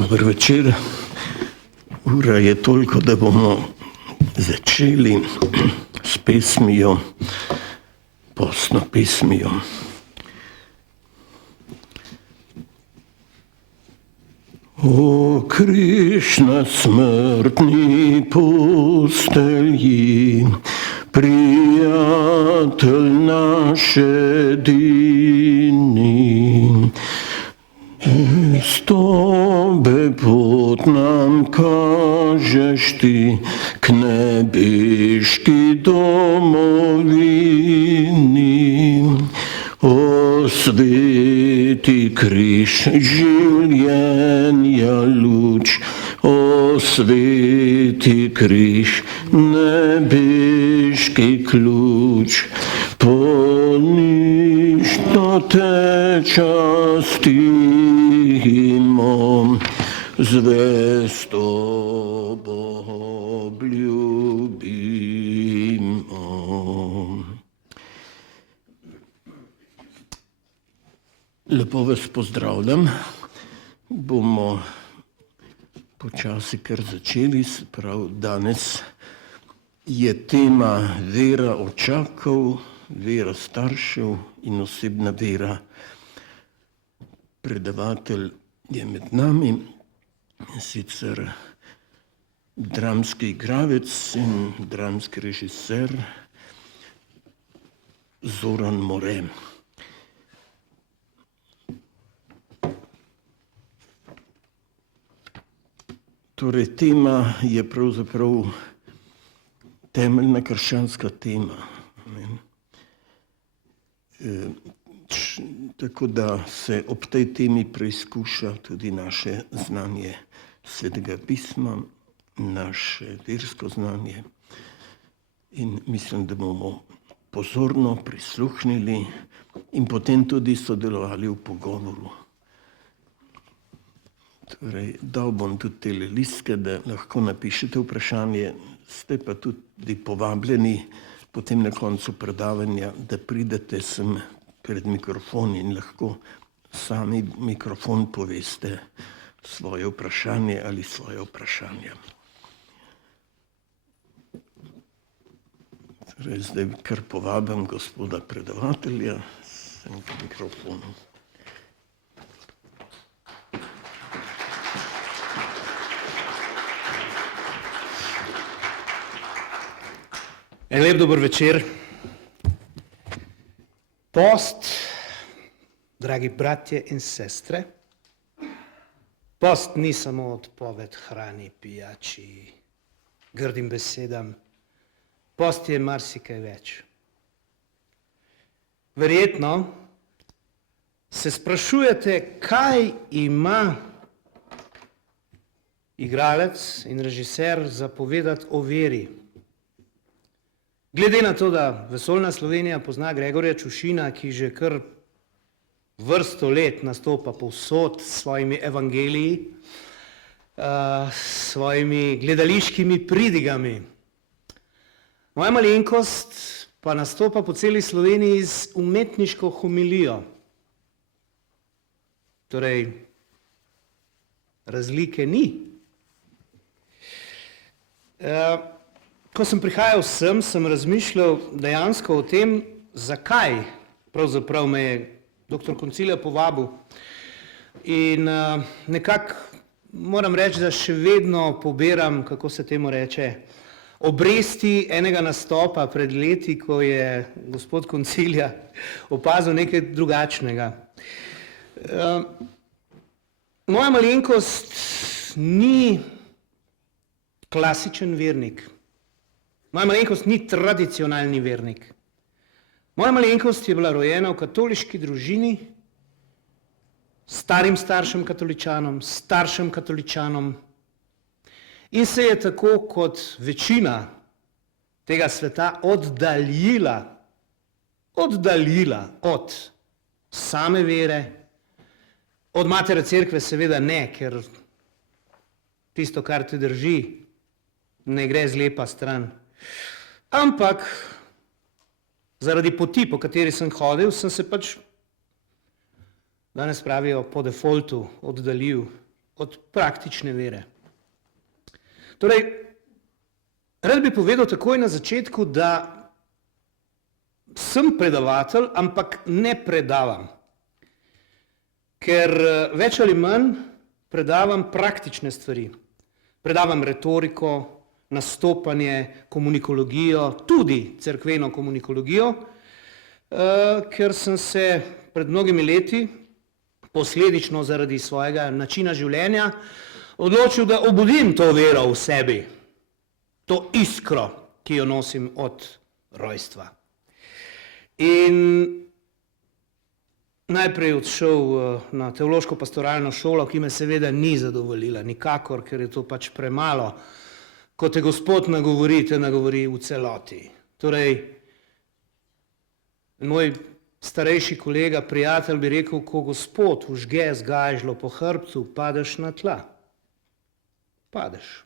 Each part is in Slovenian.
Dober večer. Ura je toliko, da bomo začeli s pesmijo, postno pesmijo. O Krišna smrtni postelji, prijatelj naš edini, s tobe pot nam kažeš ti k nebeški domovini. O sveti križ življenja luč, o sveti križ nebeški ključ, ponižno te častimo, zvesto Boga ljubimo. Lepo vas pozdravljam. Bomo počasi kar začeli, se pravi, danes je tema vera očakov, vera staršev in osebna vera. Predavatelj je med nami, sicer dramski igralec in dramski režiser Zoran More. Torej, tema je pravzaprav temeljna krščanska tema. Tako da se ob tej temi preizkuša tudi naše znanje Svetega pisma, naše versko znanje. In mislim, da bomo pozorno prisluhnili in potem tudi sodelovali v pogovoru. Torej, dal bom tudi tele listke, da lahko napišete vprašanje, ste pa tudi povabljeni potem na koncu predavanja, da pridete sem pred mikrofon in lahko sami mikrofon poveste svoje vprašanje ali svoje vprašanja. Torej, zdaj kar povabim gospoda predavatelja sem k mikrofonu. En lep dober večer. Post, dragi bratje in sestre, post ni samo odpoved hrani, pijači, grdim besedam. Post je marsikaj več. Verjetno se sprašujete, kaj ima igralec in režiser za povedati o veri. Glede na to, da vesoljna Slovenija pozna Gregorja Čušina, ki že kar vrsto let nastopa povsod s svojimi evangeliji, s svojimi gledališkimi pridigami. Moja malenkost pa nastopa po celi Sloveniji z umetniško homilijo. Torej, razlike ni. Ko sem prihajal sem razmišljal dejansko o tem, zakaj pravzaprav me je dr. Koncilija povabil. In nekako moram reči, da še vedno pobiram, kako se temu reče, obresti enega nastopa pred leti, ko je gospod Koncilija opazil nekaj drugačnega. Moja malenkost ni klasičen vernik. Moja malenkost ni tradicionalni vernik. Moja malenkost je bila rojena v katoliški družini, starim staršem katoličanom, staršem katoličanom in se je tako kot večina tega sveta oddaljila od same vere, od matere cerkve seveda ne, ker tisto, kar te drži, ne gre zlepa stran. Ampak zaradi poti, po kateri sem hodil, sem se pač, danes pravijo, po defaultu oddaljil od praktične vere. Torej, rad bi povedal takoj na začetku, da sem predavatelj, ampak ne predavam. Ker več ali manj predavam praktične stvari. Predavam retoriko, nastopanje, komunikologijo, tudi cerkveno komunikologijo, ker sem se pred mnogimi leti, posledično zaradi svojega načina življenja, odločil, da obudim to vero v sebi, to iskro, ki jo nosim od rojstva. In najprej odšel na teološko pastoralno šolo, ki me seveda ni zadovoljila, nikakor, ker je to pač premalo. Ko te Gospod nagovori, te nagovori v celoti. Torej, moj starejši kolega, prijatelj bi rekel, ko Gospod vžge zgajžlo po hrbtu, padeš na tla. Padeš.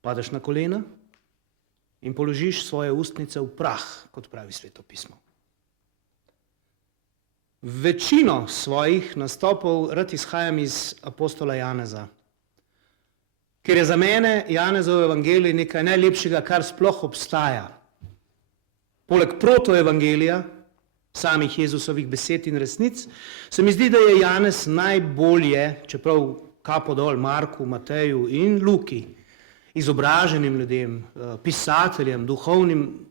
Padeš na kolena in položiš svoje ustnice v prah, kot pravi Sveto pismo. Večino svojih nastopov rad izhajam iz apostola Janeza, ker je za mene Janezov evangelij nekaj najlepšega, kar sploh obstaja. Poleg protoevangelija, samih Jezusovih besed in resnic, se mi zdi, da je Janez najbolje, čeprav kapo dol Marku, Mateju in Luki, izobraženim ljudem, pisateljem, duhovnim,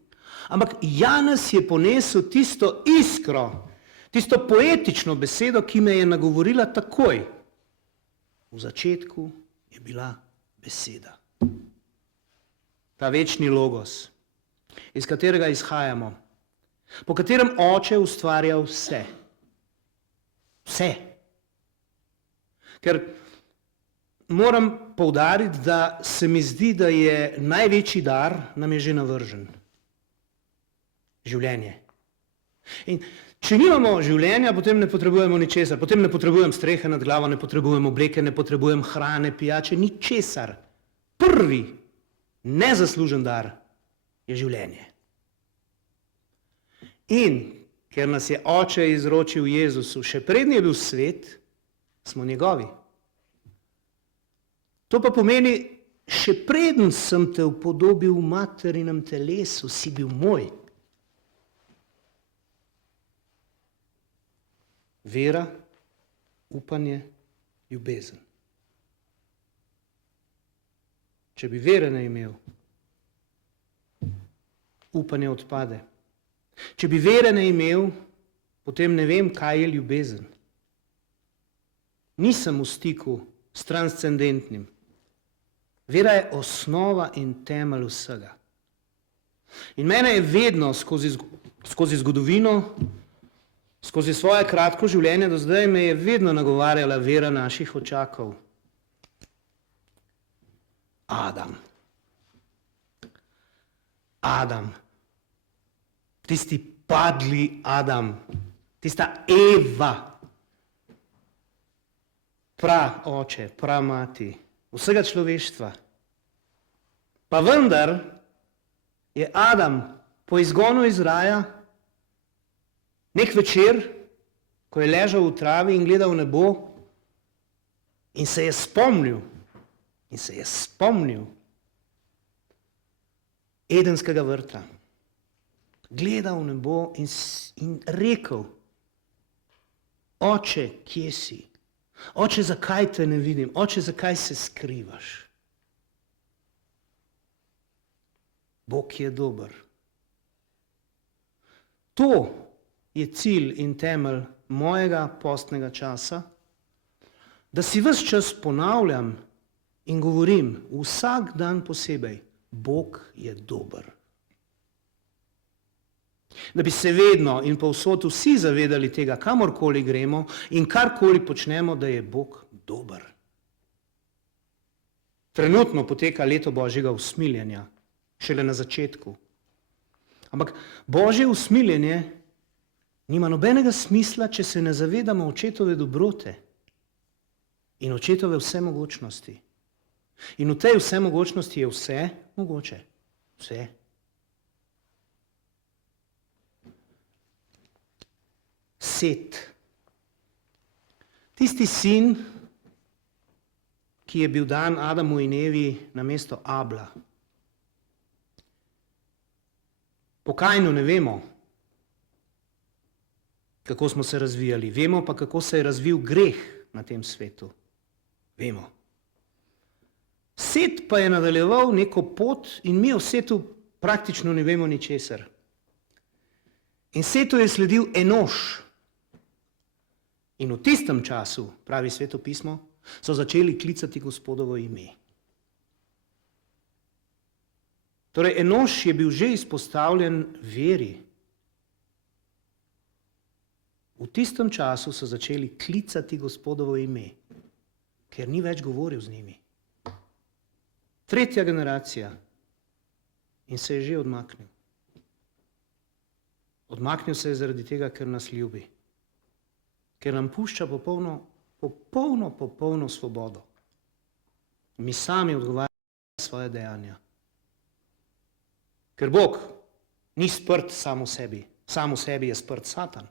ampak Janez je ponesel tisto iskro, tisto poetično besedo, ki me je nagovorila takoj. V začetku je bila beseda. Ta večni logos, iz katerega izhajamo, po katerem Oče ustvarja vse. Vse. Ker moram poudariti, da se mi zdi, da je največji dar nam je že navržen. Življenje. In če nimamo življenja, potem ne potrebujemo ničesar, potem ne potrebujem strehe nad glavo, ne potrebujem obleke, ne potrebujem hrane, pijače, ničesar. Prvi nezaslužen dar je življenje. In ker nas je Oče izročil Jezusu, še prednji je bil svet, smo njegovi. To pa pomeni, še preden sem te upodobil v materinem telesu, si bil moj. Vera, upanje, ljubezen. Če bi vere ne imel, upanje odpade. Če bi vere ne imel, potem ne vem, kaj je ljubezen. Nisem v stiku s transcendentnim. Vera je osnova in temelj vsega. In mene je vedno skozi zgodovino, skozi svoje kratko življenje do zdaj me je vedno nagovarjala vera naših očakov. Adam. Adam. Tisti padli Adam. Tista Eva. Praoče, pramati vsega človeštva. Pa vendar je Adam po izgonu iz raja nek večer, ko je ležal v travi in gledal v nebo in se je spomnil Edenskega vrta. Gledal v nebo in rekel, Oče, kje si? Oče, zakaj te ne vidim? Oče, zakaj se skrivaš? Bog je dober. To je cilj in temelj mojega postnega časa, da si ves čas ponavljam in govorim vsak dan posebej, Bog je dober. Da bi se vedno in povsod vsi zavedali tega, kamorkoli gremo in karkoli počnemo, da je Bog dober. Trenutno poteka leto Božjega usmiljenja, šele na začetku. Ampak Božje usmiljenje nima nobenega smisla, če se ne zavedamo očetove dobrote in očetove vsemogočnosti. In v tej vsemogočnosti je vse mogoče. Vse. Set. Tisti sin, ki je bil dan Adamu in Evi namesto Abla. Po Kainu ne vemo, kako smo se razvijali. Vemo pa, kako se je razvil greh na tem svetu. Vemo. Set pa je nadaljeval neko pot in mi o Setu praktično ne vemo ničesar. In Setu je sledil Enoš. In v tistem času, pravi Sveto pismo, so začeli klicati Gospodovo ime. Torej, Enoš je bil že izpostavljen veri. V tistem času so začeli klicati Gospodovo ime, ker ni več govoril z njimi. Tretja generacija in se je že odmaknil. Odmaknil se je zaradi tega, ker nas ljubi, ker nam pušča popolno svobodo. Mi sami odgovarjamo za svoje dejanja. Ker Bog ni sprt sam v sebi je sprt Satan.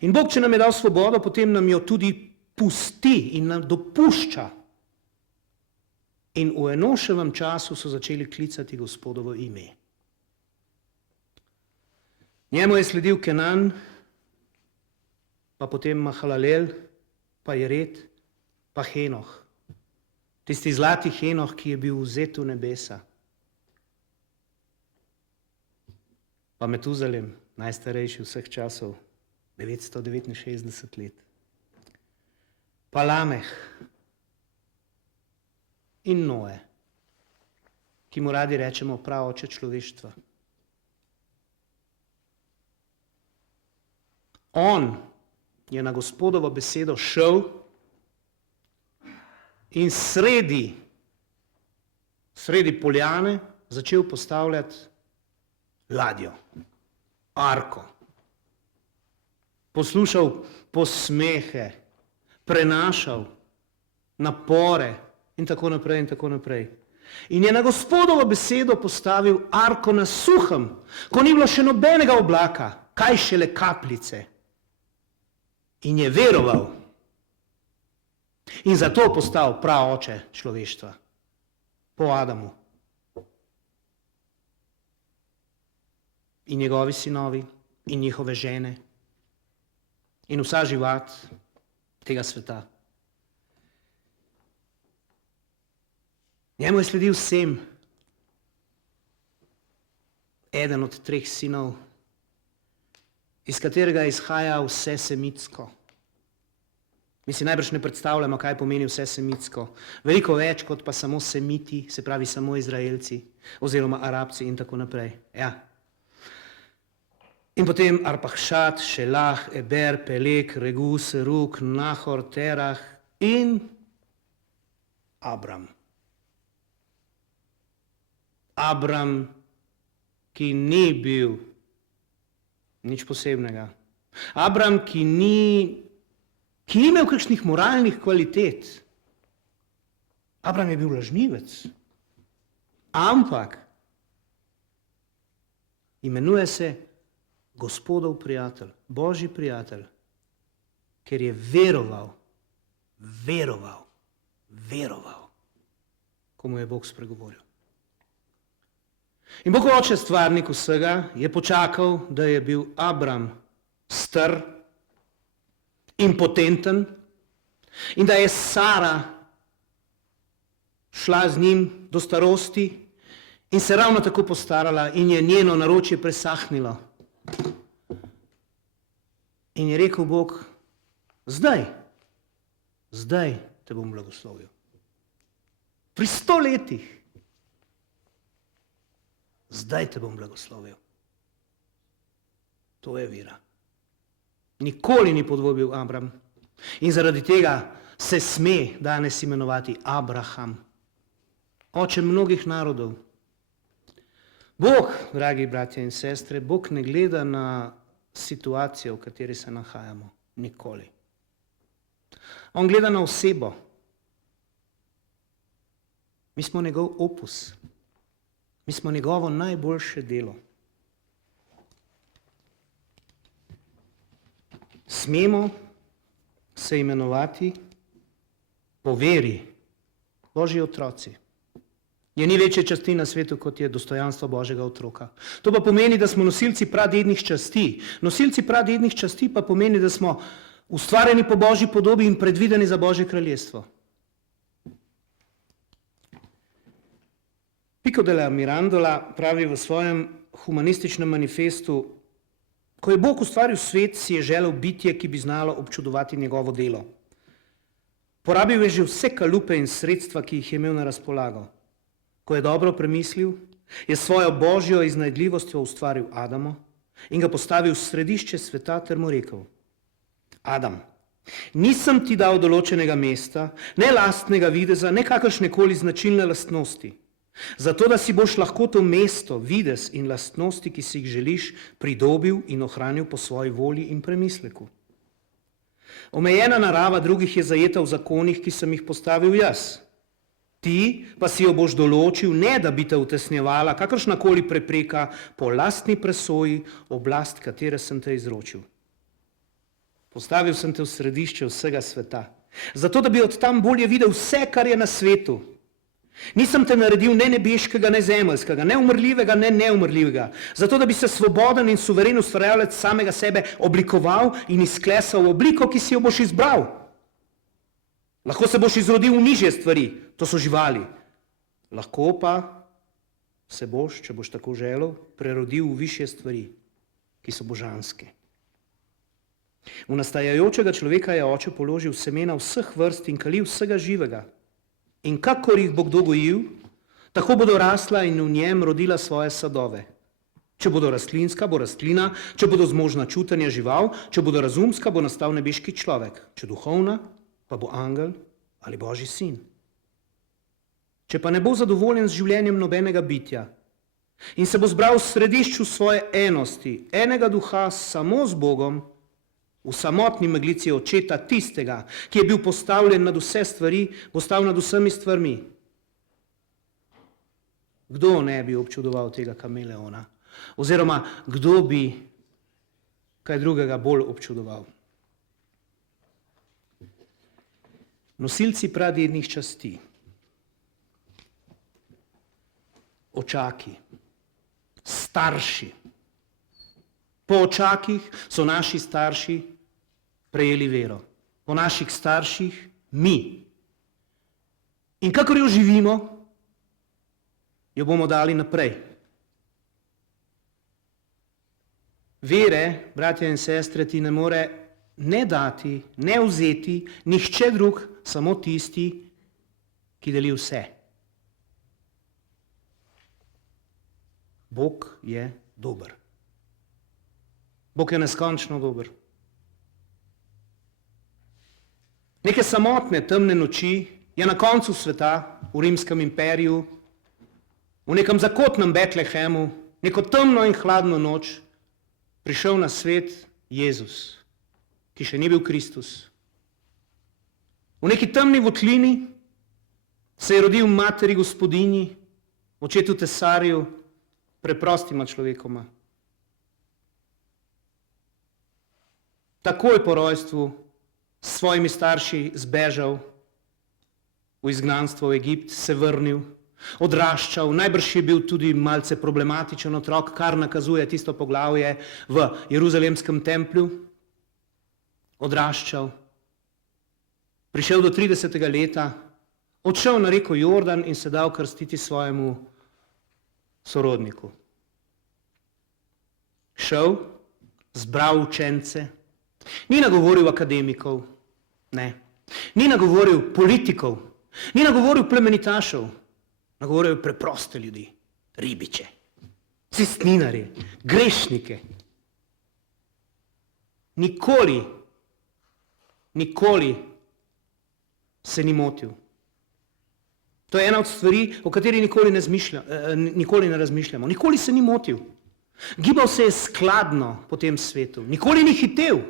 In Bog, če nam je dal svobodo, potem nam jo tudi pusti in nam dopušča. In v Enoševem času so začeli klicati Gospodovo ime. Njemu je sledil Kenan, pa potem Mahalalel, pa Jered, pa Henoh. Tisti zlati Henoh, ki je bil vzet v nebesa. Pa Metuzalem, najstarejši vseh časov, 969 let. Pa Lameh in Noe, ki mu radi rečemo praoče človeštva. On je na Gospodovo besedo šel in sredi poljane začel postavljati ladjo, arko. Poslušal posmehe, prenašal napore in tako naprej in tako naprej. In je na Gospodovo besedo postavil arko na suhem, ko ni bilo še nobenega oblaka, kaj šele kapljice. In je veroval. In zato postal praoče človeštva. Po Adamu. In njegovi sinovi, in njihove žene, in vsa živat tega sveta. Njemu je sledil Sem, eden od 3 sinov, iz katerega izhaja vse semitsko. Mi si najbrž ne predstavljamo, kaj pomeni vse semitsko. Veliko več kot pa samo semiti, se pravi samo Izraelci, oziroma Arabci in tako naprej. Ja. In potem Arpahšad, Šelah, Eber, Pelek, Regu, Seruk, Nahor, Terah in Abram. Abram, ki ni bil nič posebnega. Abram, ki ni imel kakšnih moralnih kvalitet. Abram je bil lažnivec. Ampak imenuje se Gospodov prijatelj, Božji prijatelj, ker je veroval, ko mu je Bog spregovoril. In Bog oče, stvarnik vsega, je počakal, da je bil Abram star, impotenten in da je Sara šla z njim do starosti in se ravno tako postarala in je njeno naročje presahnilo. In je rekel Bog, zdaj te bom blagoslovil. Pri 100 letih. Zdaj te bom blagoslovil. To je vera. Nikoli ni podvobil Abram. In zaradi tega se sme danes imenovati Abraham, oče mnogih narodov. Bog, dragi bratje in sestre, Bog ne gleda na situacijo, v kateri se nahajamo. Nikoli. On gleda na osebo. Mi smo njegov opus. Mi smo njegovo najboljše delo. Smemo se imenovati po veri Božji otroci. Je ni večje časti na svetu, kot je dostojanstvo Božjega otroka. To pa pomeni, da smo nosilci pradednih časti. Nosilci pradednih časti pa pomeni, da smo ustvarjeni po Božji podobi in predvideni za Božje kraljestvo. Pico della Mirandola pravi v svojem humanističnem manifestu: ko je Bog ustvaril svet, si je želel bitje, ki bi znalo občudovati njegovo delo. Porabil je že vse kalupe in sredstva, ki jih je imel na razpolago. Ko je dobro premislil, je svojo božjo iznajdljivostjo ustvaril Adama in ga postavil v središče sveta ter mu rekel: Adam, nisem ti dal določenega mesta, ne lastnega videza, ne kakršnekoli značilne lastnosti, zato da si boš lahko to mesto, videz in lastnosti, ki si jih želiš, pridobil in ohranil po svoji volji in premisleku. Omejena narava drugih je zajeta v zakonih, ki sem jih postavil jaz. Ti pa si jo boš določil, ne da bi te utesnjevala kakršnakoli prepreka po lastni presoji, oblast, katere sem te izročil. Postavil sem te v središče vsega sveta, zato da bi od tam bolje videl vse, kar je na svetu. Nisem te naredil ne nebeškega, ne zemeljskega, ne umrljivega, ne neumrljivega, zato da bi se svoboden in suveren ustvarjalec samega sebe oblikoval in izklesal v obliko, ki si jo boš izbral. Lahko se boš izrodil v nižje stvari, to so živali. Lahko pa se boš, če boš tako želel, prerodil v višje stvari, ki so božanske. V nastajajočega človeka je oče položil semena vseh vrst in kalil vsega živega. In kakor jih bo kdo gojil, tako bodo rasla in v njem rodila svoje sadove. Če bodo rastlinska, bo rastlina, če bodo zmožna čutenja žival, če bodo razumska, bo nastal nebeški človek, če duhovna, pa bo angel ali Božji sin. Če pa ne bo zadovoljen z življenjem nobenega bitja in se bo zbral v središču svoje enosti, enega duha samo z Bogom, v samotni meglici očeta tistega, ki je bil postavljen nad vse stvari, bo stal nad vsemi stvarmi. Kdo ne bi občudoval tega kameleona? Oziroma, kdo bi kaj drugega bolj občudoval? Nosilci pradednih časti, očaki, starši. Po očakih so naši starši prejeli vero, po naših starših mi. In kakor jo živimo, jo bomo dali naprej. Vere, bratje in sestre, ti ne more ne dati, ne vzeti nihče drug, samo tisti, ki deli vse. Bog je dober. Bog je neskončno dober. Neke samotne, temne noči je na koncu sveta, v rimskem imperiju, v nekem zakotnem Betlehemu, neko temno in hladno noč, prišel na svet Jezus, ki še ni bil Kristus. V neki temni votlini se je rodil materi gospodinji, očetu tesarju, preprostima človekoma. Takoj po rojstvu s svojimi starši zbežal v izgnanstvo v Egipt, se vrnil, odraščal, najbrž je bil tudi malce problematičen otrok, kar nakazuje tisto poglavje v Jeruzalemskem templju. Odraščal, prišel do 30. leta, odšel na reko Jordan in se dal krstiti svojemu sorodniku. Šel, zbral učence, ni nagovoril akademikov, ne, ni nagovoril politikov, ni nagovoril plemenitašev, nagovoril preproste ljudi, ribiče, cistninarje, grešnike. Nikoli se ni motil. To je ena od stvari, o kateri nikoli ne razmišljamo. Nikoli se ni motil. Gibal se je skladno po tem svetu. Nikoli ni hitel.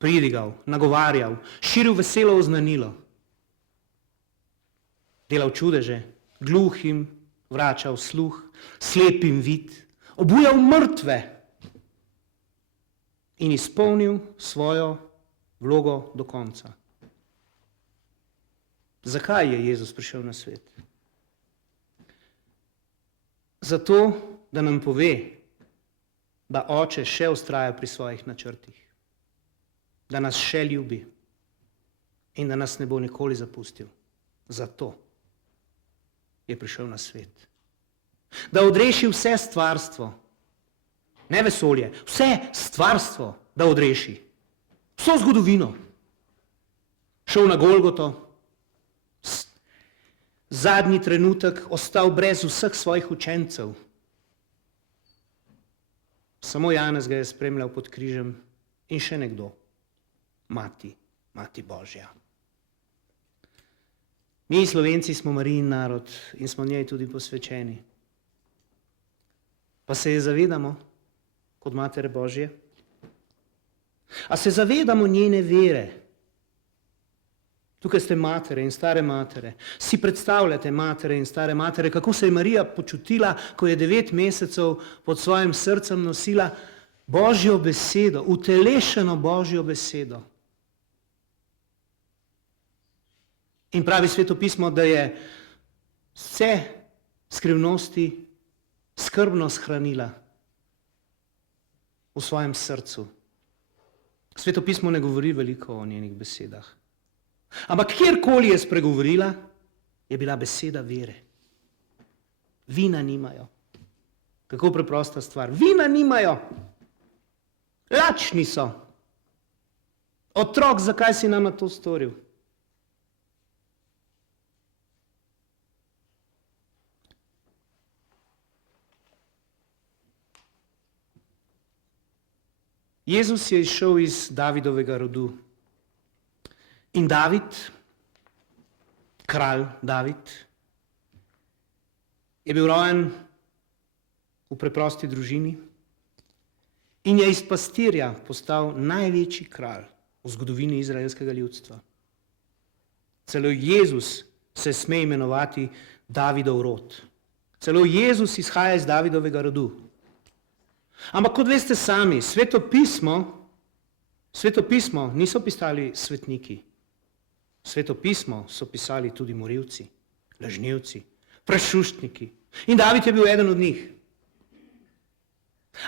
Pridigal, nagovarjal, širil veselo oznanilo. Delal čudeže, gluhim vračal sluh, slepim vid, obujal mrtve in izpolnil svojo vlogo do konca. Zakaj je Jezus prišel na svet? Zato, da nam pove, da Oče še vztraja pri svojih načrtih, da nas še ljubi in da nas ne bo nikoli zapustil. Zato je prišel na svet. Da odreši vse stvarstvo, ne vesolje, vse stvarstvo, da odreši. Vso zgodovino. Šel na Golgoto, zadnji trenutek ostal brez vseh svojih učencev. Samo Janez ga je spremljal pod križem in še nekdo, Mati Božja. Mi, Slovenci, smo Marijin narod in smo njej tudi posvečeni. Pa se je zavedamo kot Matere Božje? A se zavedamo njene vere? Tukaj ste matere in stare matere. Si predstavljate matere in stare matere, kako se je Marija počutila, ko je 9 mesecev pod svojim srcem nosila Božjo besedo, utelešeno Božjo besedo. In pravi Sveto pismo, da je vse skrivnosti skrbno shranila v svojem srcu. Sveto pismo ne govori veliko o njenih besedah. Ampak kjerkoli je spregovorila, je bila beseda vere. Vina nimajo. Kako preprosta stvar. Vina nimajo. Lačni so. Otrok, zakaj si nama to storil? Jezus je izšel iz Davidovega rodu. In David, kralj David, je bil rojen v preprosti družini in je iz pastirja postal največji kralj v zgodovini izraelskega ljudstva. Celo Jezus se sme imenovati Davidov rod. Celo Jezus izhaja iz Davidovega rodu. Ampak kot veste sami, Sveto pismo niso pisali svetniki. Sveto pismo so pisali tudi morilci, lažnivci, prešuštniki. In David je bil eden od njih.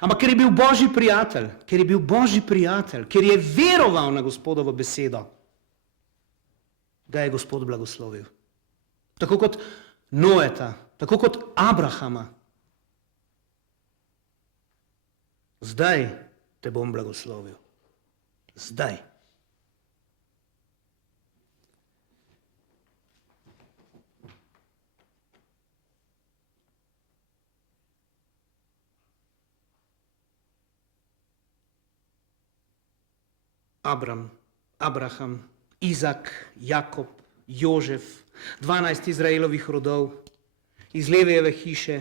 Ampak ker je bil Božji prijatelj, ker je veroval na Gospodovo besedo, ga je Gospod blagoslovil. Tako kot Noeta, tako kot Abrahama. Zdaj te bom blagoslovil. Zdaj. Abraham, Izak, Jakob, Jožef, 12 Izraelovih rodov, iz Levijeve hiše,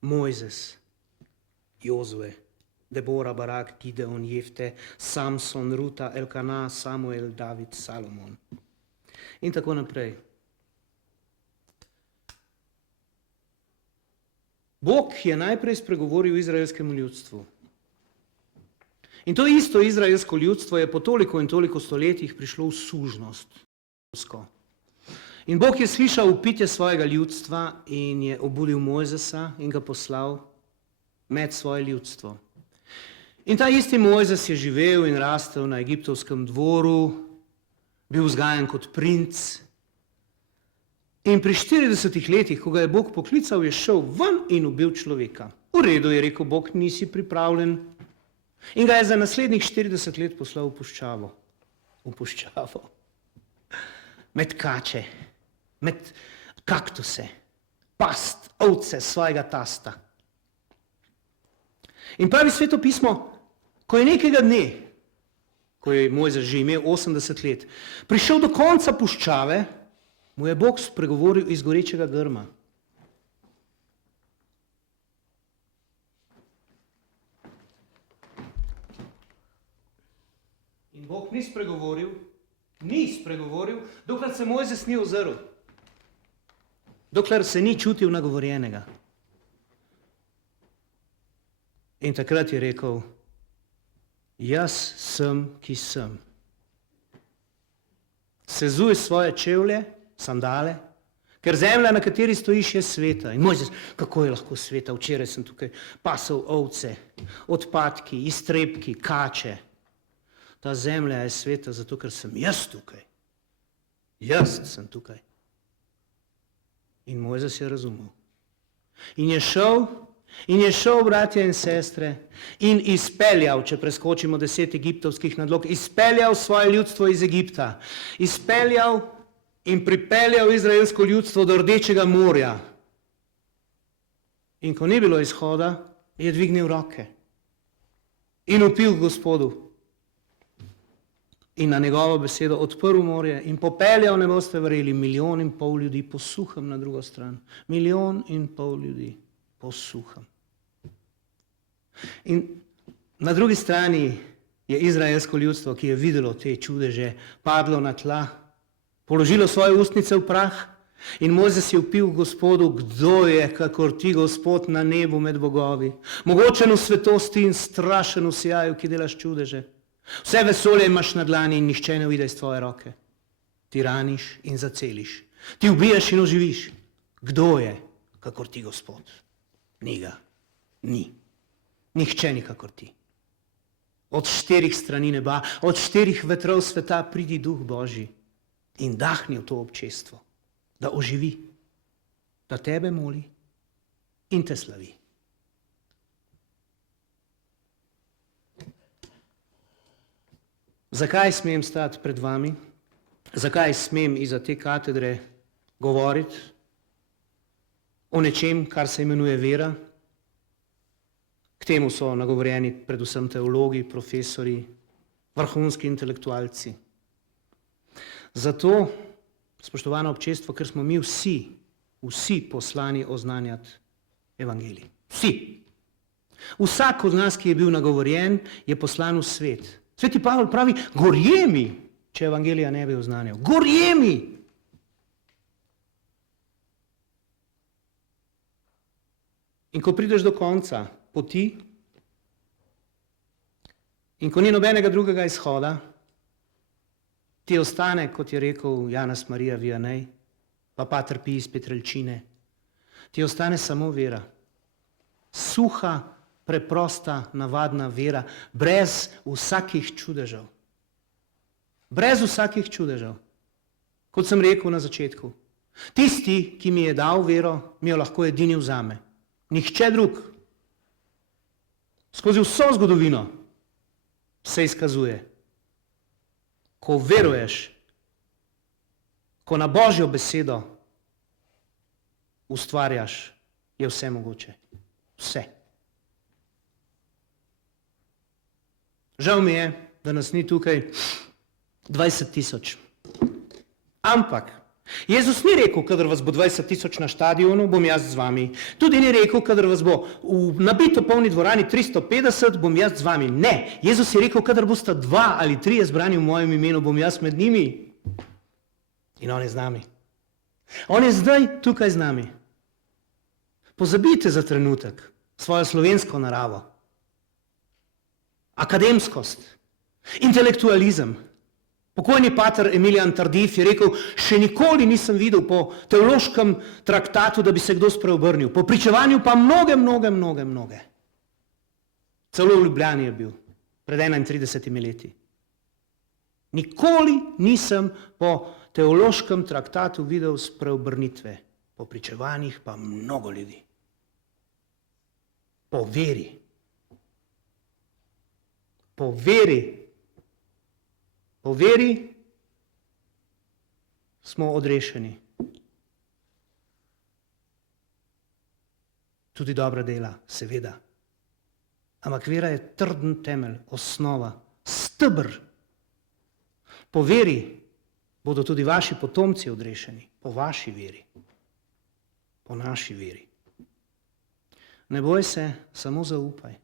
Mojzes, Jozue, Debora, Barak, Gideon, Jefte, Samson, Ruta, Elkana, Samuel, David, Salomon. In tako naprej. Bog je najprej spregovoril izraelskemu ljudstvu. In to isto izraelsko ljudstvo je po toliko in toliko stoletjih prišlo v sužnost. In Bog je slišal vpitje svojega ljudstva in je obudil Mojzesa in ga poslal med svoje ljudstvo. In ta isti Mojzes je živel in rastel na egiptovskem dvoru, bil vzgajan kot princ. In pri 40 letih, ko ga je Bog poklical, je šel ven in ubil človeka. V redu, je rekel Bog, nisi pripravljen. In ga je za naslednjih 40 let poslal v puščavo. Med kače, med kaktuse, past ovce svojega tasta. In pravi Sveto pismo, ko je nekega dne, ko je Mojzes že imel 80 let, prišel do konca puščave, mu je Bog spregovoril iz gorečega grma. In Bog ni spregovoril, dokler se Mojzes ni ozrl, dokler se ni čutil nagovorjenega. In takrat je rekel, jaz sem, ki sem. Sezuj svoje čevlje, sandale, ker zemlja, na kateri stojiš, je sveta. In Mojzes, kako je lahko sveta? Včeraj sem tukaj pasal ovce, odpadki, iztrebki, kače. Ta zemlja je sveta zato, ker sem jaz tukaj. Jaz sem tukaj. In Mojzes je razumel. In je šel, bratje in sestre, in izpeljal, če preskočimo 10 egiptovskih nadlog, izpeljal svoje ljudstvo iz Egipta, izpeljal in pripeljal izraelsko ljudstvo do Rdečega morja. In ko ni bilo izhoda, je dvignil roke in vpil Gospodu in na njegovo besedo odprl morje in popeljal, ne boste verjeli, 1,5 milijona ljudi po suhem na drugo stran. 1,5 milijona ljudi po suhem. In na drugi strani je izraelsko ljudstvo, ki je videlo te čudeže, padlo na tla, položilo svoje ustnice v prah in Mojzes je vpil Gospodu, kdo je, kakor ti, Gospod, na nebu med bogovi, mogočen v svetosti in strašen v sijaju, ki delaš čudeže. Vse vesolje imaš na dlani in nihče ne uide iz tvoje roke. Ti raniš in zaceliš. Ti ubijaš in oživiš. Kdo je, kakor ti, Gospod? Ni ga. Ni. Nihče ni kakor ti. Od 4 strani neba, od 4 vetrov sveta pridi Duh Božji in dahni v to občestvo, da oživi, da tebe moli in te slavi. Zakaj smem stati pred vami? Zakaj smem iza te katedre govoriti o nečem, kar se imenuje vera? K temu so nagovorjeni predvsem teologi, profesori, vrhunski intelektualci. Zato, spoštovano občestvo, ker smo mi vsi poslani oznanjati evangelij. Vsi. Vsak od nas, ki je bil nagovorjen, je poslan v svet. Sveti Pavel pravi, gorje mi, če evangelija ne bi oznanjal. Gorje mi! In ko prideš do konca poti in ko ni nobenega drugega izhoda, ti ostane, kot je rekel Janez Marija Vianney, pa Pater Pij iz Petrelčine, ti ostane samo vera. Suha, preprosta, navadna vera, brez vsakih čudežev. Brez vsakih čudežev. Kot sem rekel na začetku, tisti, ki mi je dal vero, mi jo lahko edini vzame. Nihče drug. Skozi vso zgodovino se izkazuje. Ko veruješ, ko na Božjo besedo ustvarjaš, je vse mogoče. Vse. Žal mi je, da nas ni tukaj 20 000. Ampak Jezus ni rekel, kadar vas bo 20 000 na štadionu, bom jaz z vami. Tudi ni rekel, kadar vas bo v nabito polni dvorani 350, bom jaz z vami. Ne, Jezus je rekel, kadar bosta 2 ali 3 zbrani v mojem imenu, bom jaz med njimi. In on je z nami. On je zdaj tukaj z nami. Pozabite za trenutek svojo slovensko naravo, akademskost, intelektualizem. Pokojni pater Emilijan Tardif je rekel, še nikoli nisem videl po teološkem traktatu, da bi se kdo spreobrnil. Po pričevanju pa mnoge. Celo v Ljubljani je bil, pred 31 leti. Nikoli nisem po teološkem traktatu videl spreobrnitve. Po pričevanjih pa mnogo ljudi. Po veri. Po veri. Po veri smo odrešeni. Tudi dobra dela, seveda. Ampak vera je trden temelj, osnova, steber. Po veri bodo tudi vaši potomci odrešeni. Po vaši veri. Po naši veri. Ne boj se, samo zaupaj.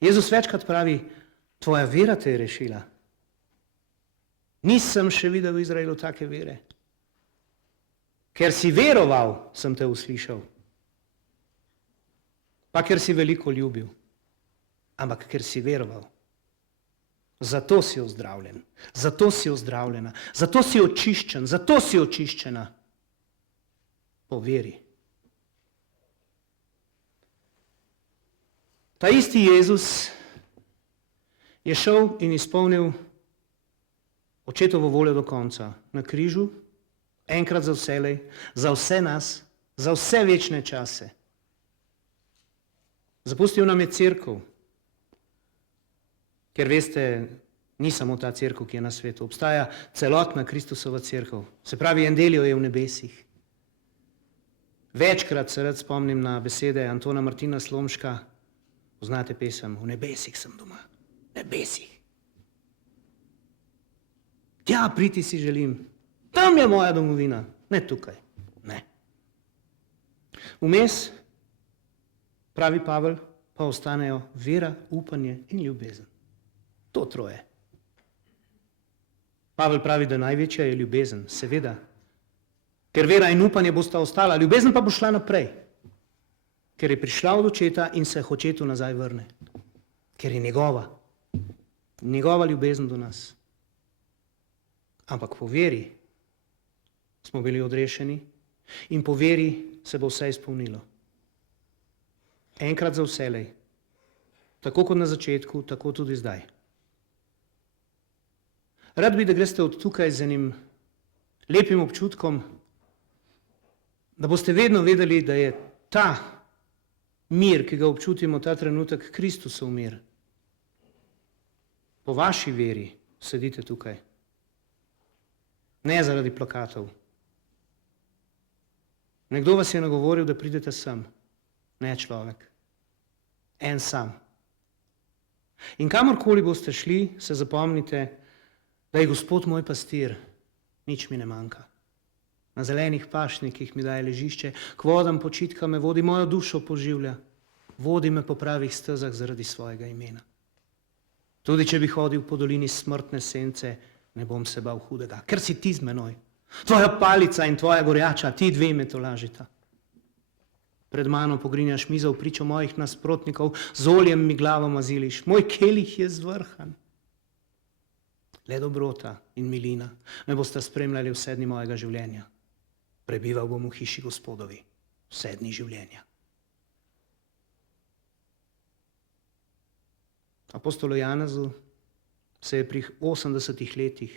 Jezus večkrat pravi, tvoja vera te je rešila. Nisem še videl v Izraelu take vere. Ker si veroval, sem te uslišal. Pa ker si veliko ljubil. Ampak ker si veroval. Zato si ozdravljen, zato si ozdravljena, zato si očiščen, zato si očiščena. Po veri. Ta isti Jezus je šel in izpolnil očetovo voljo do konca. Na križu, enkrat za vselej, za vse nas, za vse večne čase. Zapustil nam je cerkev, ker veste, ni samo ta cerkev, ki je na svetu. Obstaja celotna Kristusova cerkev. Se pravi, en del jo je v nebesih. Večkrat se rad spomnim na besede Antona Martina Slomška. Poznate pesem? V nebesih sem doma. V nebesih. Tja priti si želim. Tam je moja domovina. Ne tukaj. Ne. Vmes, pravi Pavel, pa ostanejo vera, upanje in ljubezen. To troje. Pavel pravi, da največja je ljubezen, seveda. Ker vera in upanje bosta ostala, ljubezen pa bo šla naprej. Ker je prišla od očeta in se očetu nazaj vrne. Ker je njegova ljubezen do nas. Ampak po veri smo bili odrešeni in po veri se bo vse izpolnilo. Enkrat za vselej. Tako kot na začetku, tako tudi zdaj. Rad bi, da greste od tukaj z enim lepim občutkom, da boste vedno vedeli, da je ta mir, ki ga občutimo ta trenutek, Kristusov mir. Po vaši veri sedite tukaj. Ne zaradi plakatov. Nekdo vas je nagovoril, da pridete sem. Ne človek. En sam. In kamorkoli boste šli, se zapomnite, da je Gospod moj pastir, nič mi ne manjka. Na zelenih pašnikih mi daje ležišče, k vodam počitka me vodi, mojo dušo poživlja, vodi me po pravih stezah zaradi svojega imena. Tudi če bi hodil po dolini smrtne sence, ne bom se bal hudega, ker si ti z menoj. Tvoja palica in tvoja gorjača, ti dve me tolažita. Pred mano pogrinjaš mizo v pričo mojih nasprotnikov, z oljem mi glavo maziliš, moj kelih je zvrhan. Le dobrota in milina me bosta spremljali vse dni mojega življenja. Prebival bom v hiši Gospodovi vse dni življenja. Apostolu Janezu se je pri 80 letih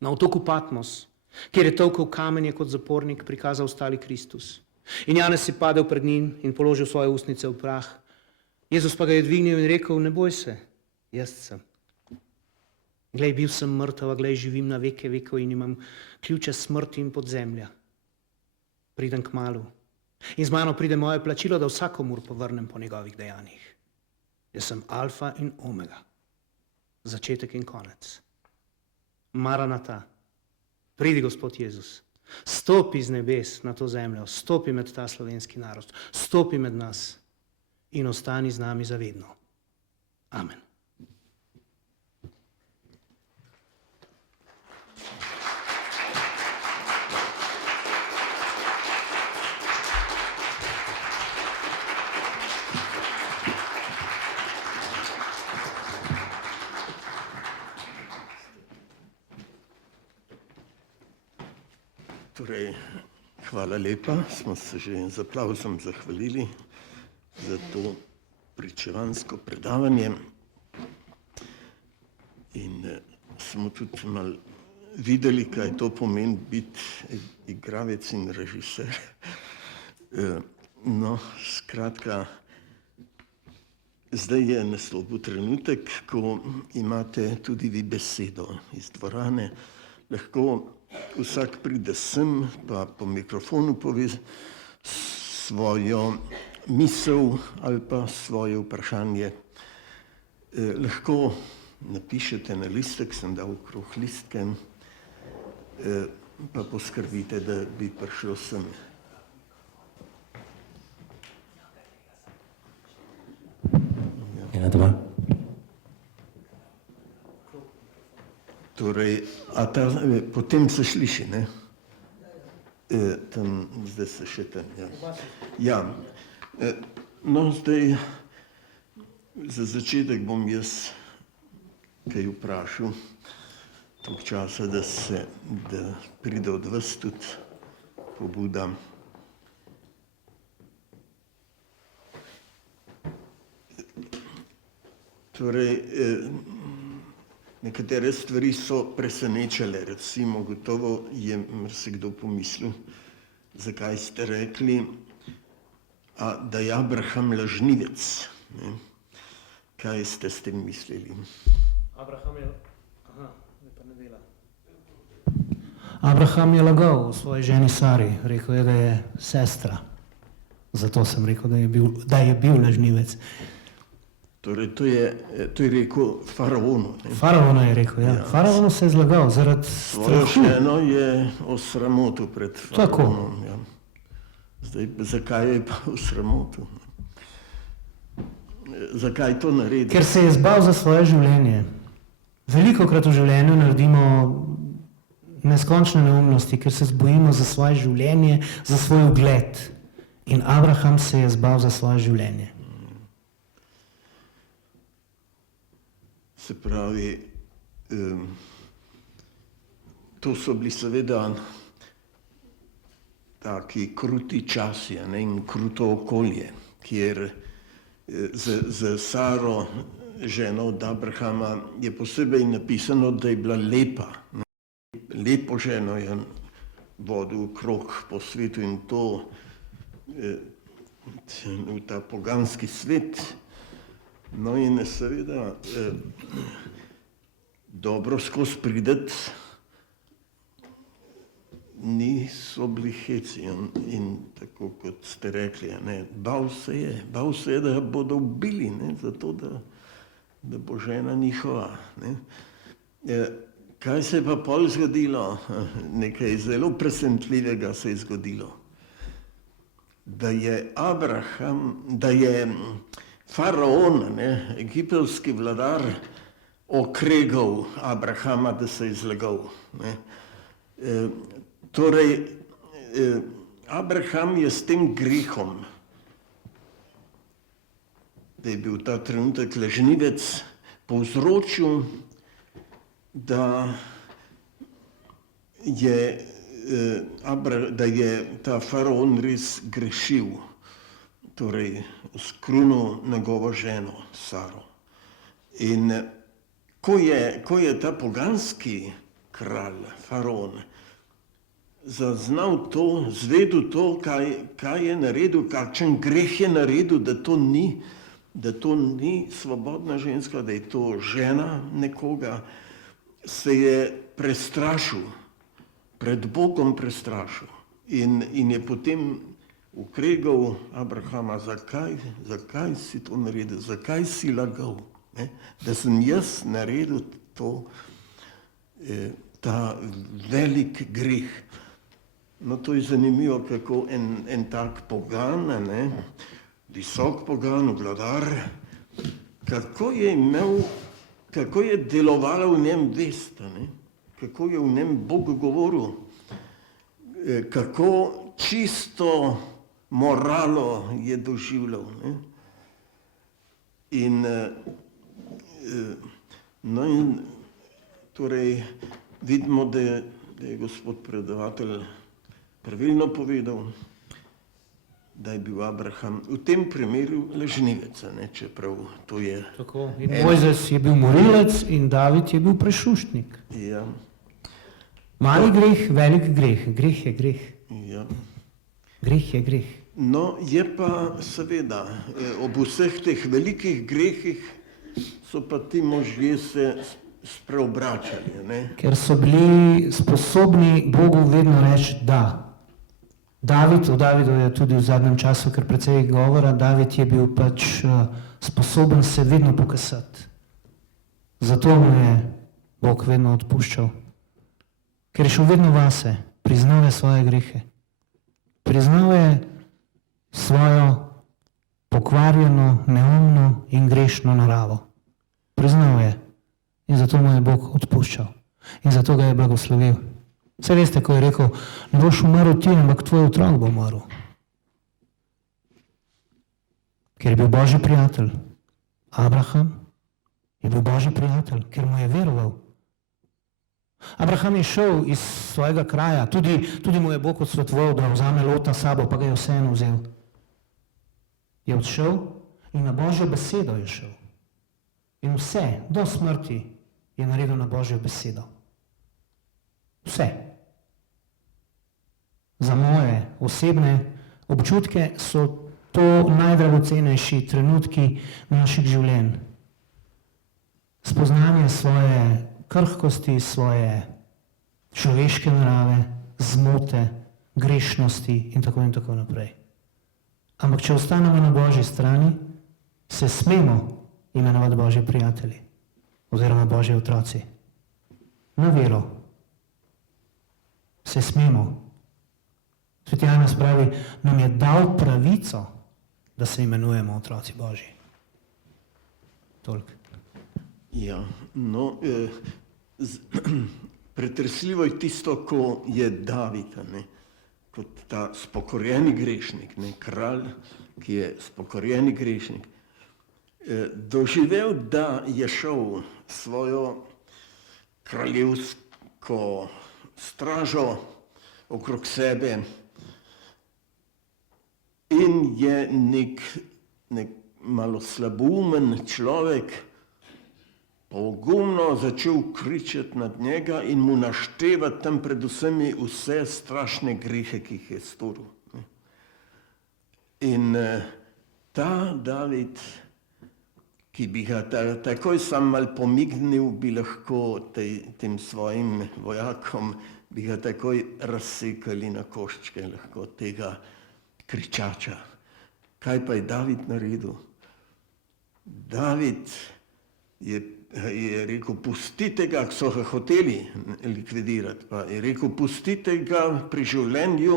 na otoku Patmos, kjer je tolkel kamenje kot zapornik, prikazal stali Kristus. In Janez si padel pred njim in položil svoje ustnice v prah. Jezus pa ga je dvignil in rekel, ne boj se, jaz sem. Glej, bil sem mrtev, a glej, živim na veke vekov in imam ključe smrti in podzemlja. Pridem kmalu in z mano pride moje plačilo, da vsakomur povrnem po njegovih dejanjih. Jaz sem alfa in omega, začetek in konec. Maranata, pridi Gospod Jezus, stopi z nebes na to zemljo, stopi med ta slovenski narod, stopi med nas in ostani z nami zavedno. Amen. Torej, hvala lepa, smo se že z aplavzom zahvalili za to pričevansko predavanje in smo tudi malo videli, kaj to pomeni biti igralec in režiser. No, skratka, zdaj je naslovil trenutek, ko imate tudi vi besedo iz dvorane. Lahko vsak pride sem, pa po mikrofonu pove svojo misel ali pa svoje vprašanje. Lahko napišete na listek, sem dal okrog listke, pa poskrbite, da bi prišlo sem. Ena, dva. Torej, potem se sliši, ne? Tam, zdaj se še tam, ja. Ja, no, zdaj za začetek bom jaz kaj vprašal, toliko časa, da pride od vas tudi pobuda. Torej, nekatere stvari so presenečale, recimo gotovo je marsikdo pomislil, zakaj ste rekli, da je Abraham lažnivec. Ne? Kaj ste s tem mislili? Abraham je lagal o svoji ženi Sari, rekel je, da je sestra. Zato sem rekel, da je bil lažnivec. Torej, to je rekel faraonu. Ne? Faraonu je rekel, ja. Faraonu se je zlagal zaradi Svojo strahu. ženo je osramotil pred faraonom. Ja. Zdaj, zakaj je pa osramotil? Zakaj to naredi? Ker se je zbal za svoje življenje. Velikokrat v življenju naredimo neskončne neumnosti, ker se zbojimo za svoje življenje, za svoj ugled. In Abraham se je zbal za svoje življenje. Se pravi, to so bili seveda taki kruti časi, ne, in kruto okolje, kjer za Saro, ženo od Abrahama, je posebej napisano, da je bila lepa. Ne. Lepo ženo je vodil krog po svetu in to v ta poganski svet. No in seveda dobro skozi prideti niso bili heci in tako kot ste rekli, ne, bal se je, da ga bodo ubili, ne, zato da bo žena njihova. Ne. Kaj se je pa pol zgodilo? Nekaj zelo presenetljivega se je zgodilo. Da je faraon, ne, egiptovski vladar, okregal Abrahama, da se je zlagal. Ne. Torej, Abraham je s tem grehom, da je bil ta trenutek lažnivec, povzročil, da je ta faraon res grešil, torej skrunil njegovo ženo Saro. In ko je ta poganski kralj, faraon, zaznal to, zvedel to, kaj je naredil, kakšen greh je naredil, da to ni svobodna ženska, da je to žena nekoga, se je prestrašil, pred Bogom prestrašil in je potem ukregal Abrahama, zakaj si to naredil, zakaj si lagal, ne? Da sem jaz naredil to, ta velik greh. No, to je zanimivo, kako en tak pogan, ne? Visok pogan, vladar, kako je delovala v njem vest, ne? Kako je v njem Bog govoril, kako čisto moralo je doživljal. Ne? In torej vidimo, da je gospod predavatelj pravilno povedal, da je bil Abraham v tem primeru lažnivec, ne, čeprav to je... Tako, in Mojzes je bil morilec in David je bil prešuštnik. Ja. Mali greh, velik greh, greh je greh. Ja. Greh je greh. No, je pa seveda, ob vseh teh velikih grehih so pa ti možje se spreobračali, ne? Ker so bili sposobni Bogu vedno reči da. O Davidu je tudi v zadnjem času, ker precej govora, David je bil pač sposoben se vedno pokasati. Zato mu je Bog vedno odpuščal. Ker je šel vedno vase, priznal je svoje grehe. Priznal je svojo pokvarjeno, neumno in grešno naravo. Priznal je. In zato mu je Bog odpuščal. In zato ga je blagoslovil. Vse veste, ko je rekel, ne boš umrl ti, ampak tvoj otrok bo umrl. Ker je bil Božji prijatelj. Abraham Je bil Božji prijatelj, ker mu je veroval. Abraham je šel iz svojega kraja, tudi mu je Bog odsvetoval, da vzame Lota s sabo, pa ga je vseeno vzel. Je odšel in na Božjo besedo je šel. In vse, do smrti, je naredil na Božjo besedo. Vse. Za moje osebne občutke so to najdragocenejši trenutki naših življenj. Spoznanje svoje krhkosti, svoje človeške narave, zmote, grešnosti in tako naprej. Ampak če ostanemo na Božji strani, se smemo imenovati Božji prijatelji oziroma Božji otroci. Na vero se smemo. Sveti Janez pravi, nam je dal pravico, da se imenujemo otroci Božji. Toliko. Ja, no, pretresljivo je tisto, ko je David, kot ta spokorjeni grešnik, kralj, ki je spokorjeni grešnik, doživel, da je šel svojo kraljevsko stražo okrog sebe in je nek malo slaboumen človek pogumno začel kričati nad njega in mu naštevati tam predvsem vse strašne grehe, ki jih je storil. In ta David, ki bi ga takoj sam mal pomignil, bi lahko tem svojim vojakom, bi ga takoj razsekali na koščke, lahko tega kričača. Kaj pa je David naredil? David je rekel, pustite ga, so ga hoteli likvidirati, pa je rekel, pustite ga pri življenju,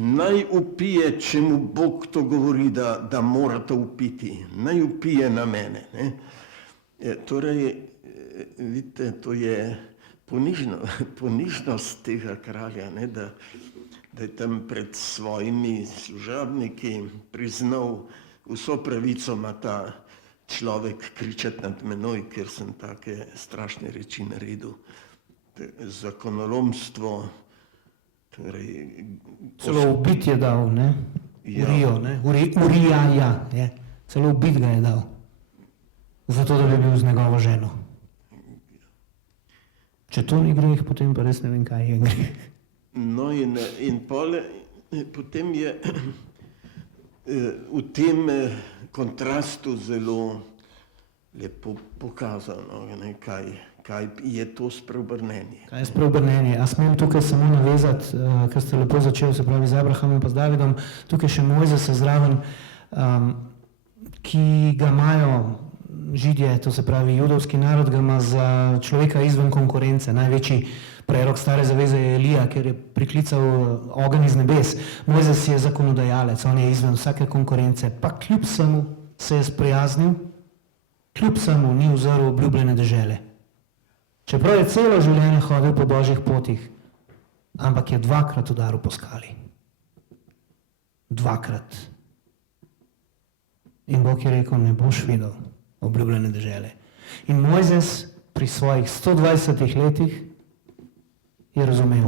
naj upije, če mu Bog to govori, da mora to upiti, naj upije na mene. Torej, vidite, to je ponižnost tega kralja, da je tam pred svojimi služabniki priznal vso pravico ima ta človek kričati nad menoj, ker sem take strašne reči naredil. Zakonolomstvo, torej... Celo ubit je dal, ne? Urijo, ne? Urijaja, je. Celo ubit ga je dal. Zato, da bi bil z njegovo ženo. Če to ni greh, potem pa res ne vem, kaj je greh. No in potem je v tem kontrastu zelo lepo pokazano, kaj je to spreobrnenje. Kaj je spreobrnenje? A smem tukaj samo navezati, ker ste lepo začeli, se pravi z Abrahamom pa z Davidom, tukaj še Mojzesa zraven, ki ga imajo Židje, to se pravi judovski narod, ga ima za človeka izven konkurence. Največji prerok stare zaveze je Elija, ker je priklical ogenj iz nebes. Mojzes je zakonodajalec, on je izven vsake konkurence, pa kljub vsemu se je sprijaznil, kljub vsemu ni vzrl obljubljene dežele. Čeprav je celo življenje hodil po Božjih potih, ampak je dvakrat udaril po skali. Dvakrat. In Bog je rekel, ne boš videl obljubljene dežele. In Mojzes pri svojih 120 letih je razumel.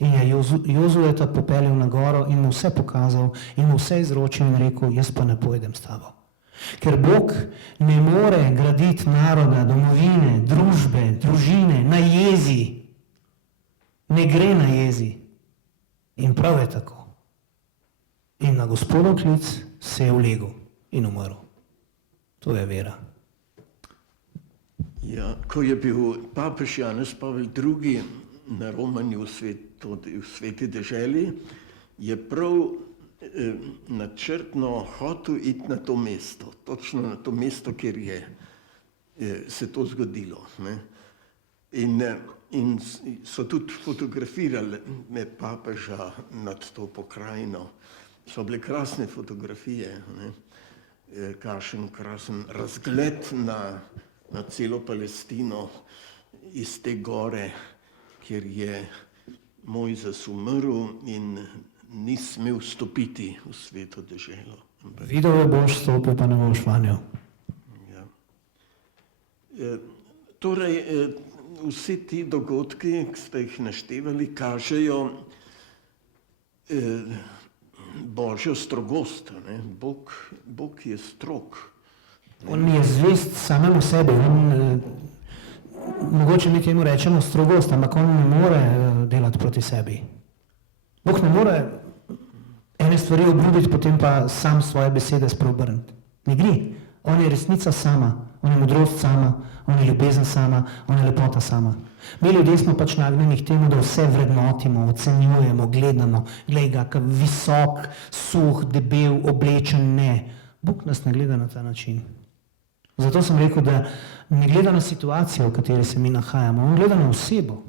In je Jozujeta popeljal na goro in mu vse pokazal in mu vse izročil in rekel, jaz pa ne pojdem s tabo. Ker Bog ne more graditi naroda, domovine, družbe, družine na jezi. Ne gre na jezi. In prav je tako. In na Gospodov klic se je ulegel in umrl. To je vera. Ja, ko je bil papež Janez Pavel II. Na romanju v sveti deželi, je prav načrtno hotel iti na to mesto, točno na to mesto, kjer je se to zgodilo. In so tudi fotografirali papeža nad to pokrajino. So bile krasne fotografije, kakšen krasen razgled na celo Palestino iz te gore, kjer je Mojzes umrl in ni smel vstopiti v sveto deželo. Videl je boš, stopil pa ne boš vanjo. Ja. Torej, vsi ti dogodki, ki ste jih naštevali, kažejo Božjo strogost. Ne? Bog je strog. On je zvest samemu sebi, mogoče mi temu rečemo strogost, ampak on ne more delati proti sebi. Bog ne more ene stvari obljubiti, potem pa sam svoje besede spreobrniti. Ne gre. On je resnica sama, on je modrost sama, on je ljubezen sama, on je lepota sama. Mi ljudje smo pač nagnjeni k temu, da vse vrednotimo, ocenjujemo, gledamo, glej ga, kak visok, suh, debel, oblečen, ne. Bog nas ne gleda na ta način. Zato sem rekel, da ne gleda na situacijo, v kateri se mi nahajamo, on gleda na osebo.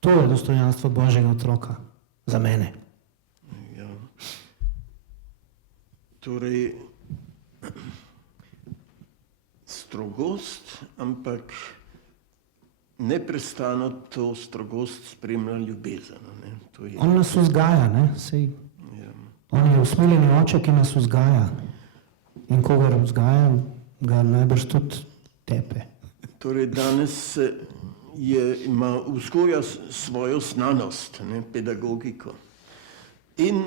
To je dostojanstvo Božjega otroka za mene. Ja. Torej, strogost, ampak neprestano to strogost spremlja ljubezen. Ne? To je... On nas vzgaja, ne? Sej, on je usmiljeni oče, ki nas vzgaja. In kogar vzgaja, ga najbrž tudi tepe. Torej, danes ima vzgoja svojo znanost, ne, pedagogiko. In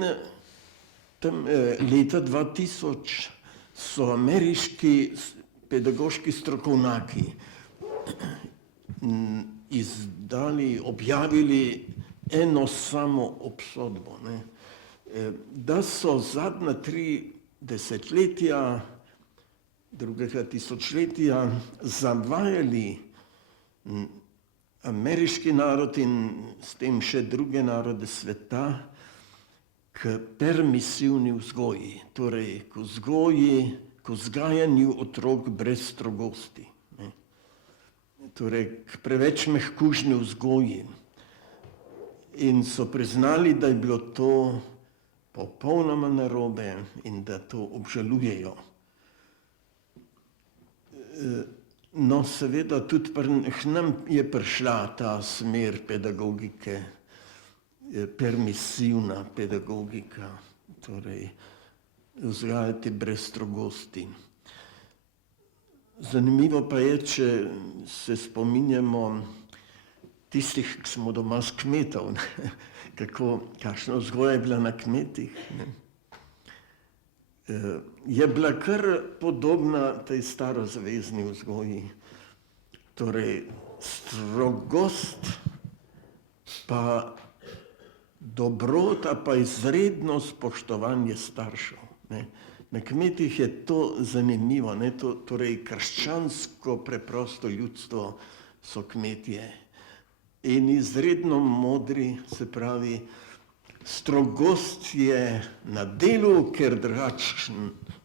tam leta 2000 so ameriški pedagoški strokovnjaki objavili eno samo obsodbo, ne, da so zadnja 3 desetletja drugega tisočletja zavajali ameriški narod in s tem še druge narode sveta k permisivni vzgoji, torej k vzgajanju otrok brez strogosti, ne. Torej k preveč mehkužni vzgoji. In so priznali, da je bilo to popolnoma narobe in da to obžalujejo. No, seveda tudi k nam je prišla ta smer pedagogike, permisivna pedagogika, torej vzgajati brez strogosti. Zanimivo pa je, če se spominjamo tistih, ki smo doma s kmetov, kakšna vzgoja je bila na kmetih. Ne. Je bila kar podobna tej starozavezni vzgoji. Torej, strogost, pa dobrota, pa izredno spoštovanje staršev. Ne. Na kmetih je to zanimivo, ne. Torej, krščansko preprosto ljudstvo so kmetje. In izredno modri, se pravi, strogost je na delu, ker drugače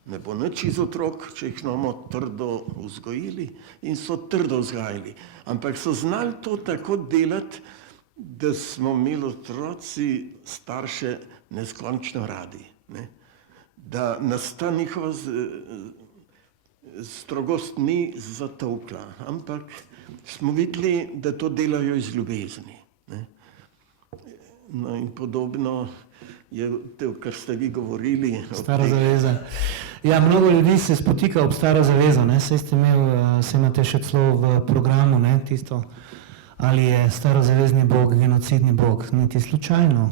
ne bo nič iz otrok, če jih imamo trdo vzgojili in so trdo vzgajali. Ampak so znali to tako delati, da smo imeli otroci starše neskončno radi. Ne? Da nas ta njihova strogost ni zatolkla, ampak smo videli, da to delajo iz ljubezni. Ne? No in podobno je to, kar ste vi govorili. Stara zaveza. Ja, mnogo ljudi se spotika ob staro zavezo, ne? Saj ste imate še celo v programu, ne? Tisto, ali je starozavezni bog genocidni bog, niti slučajno.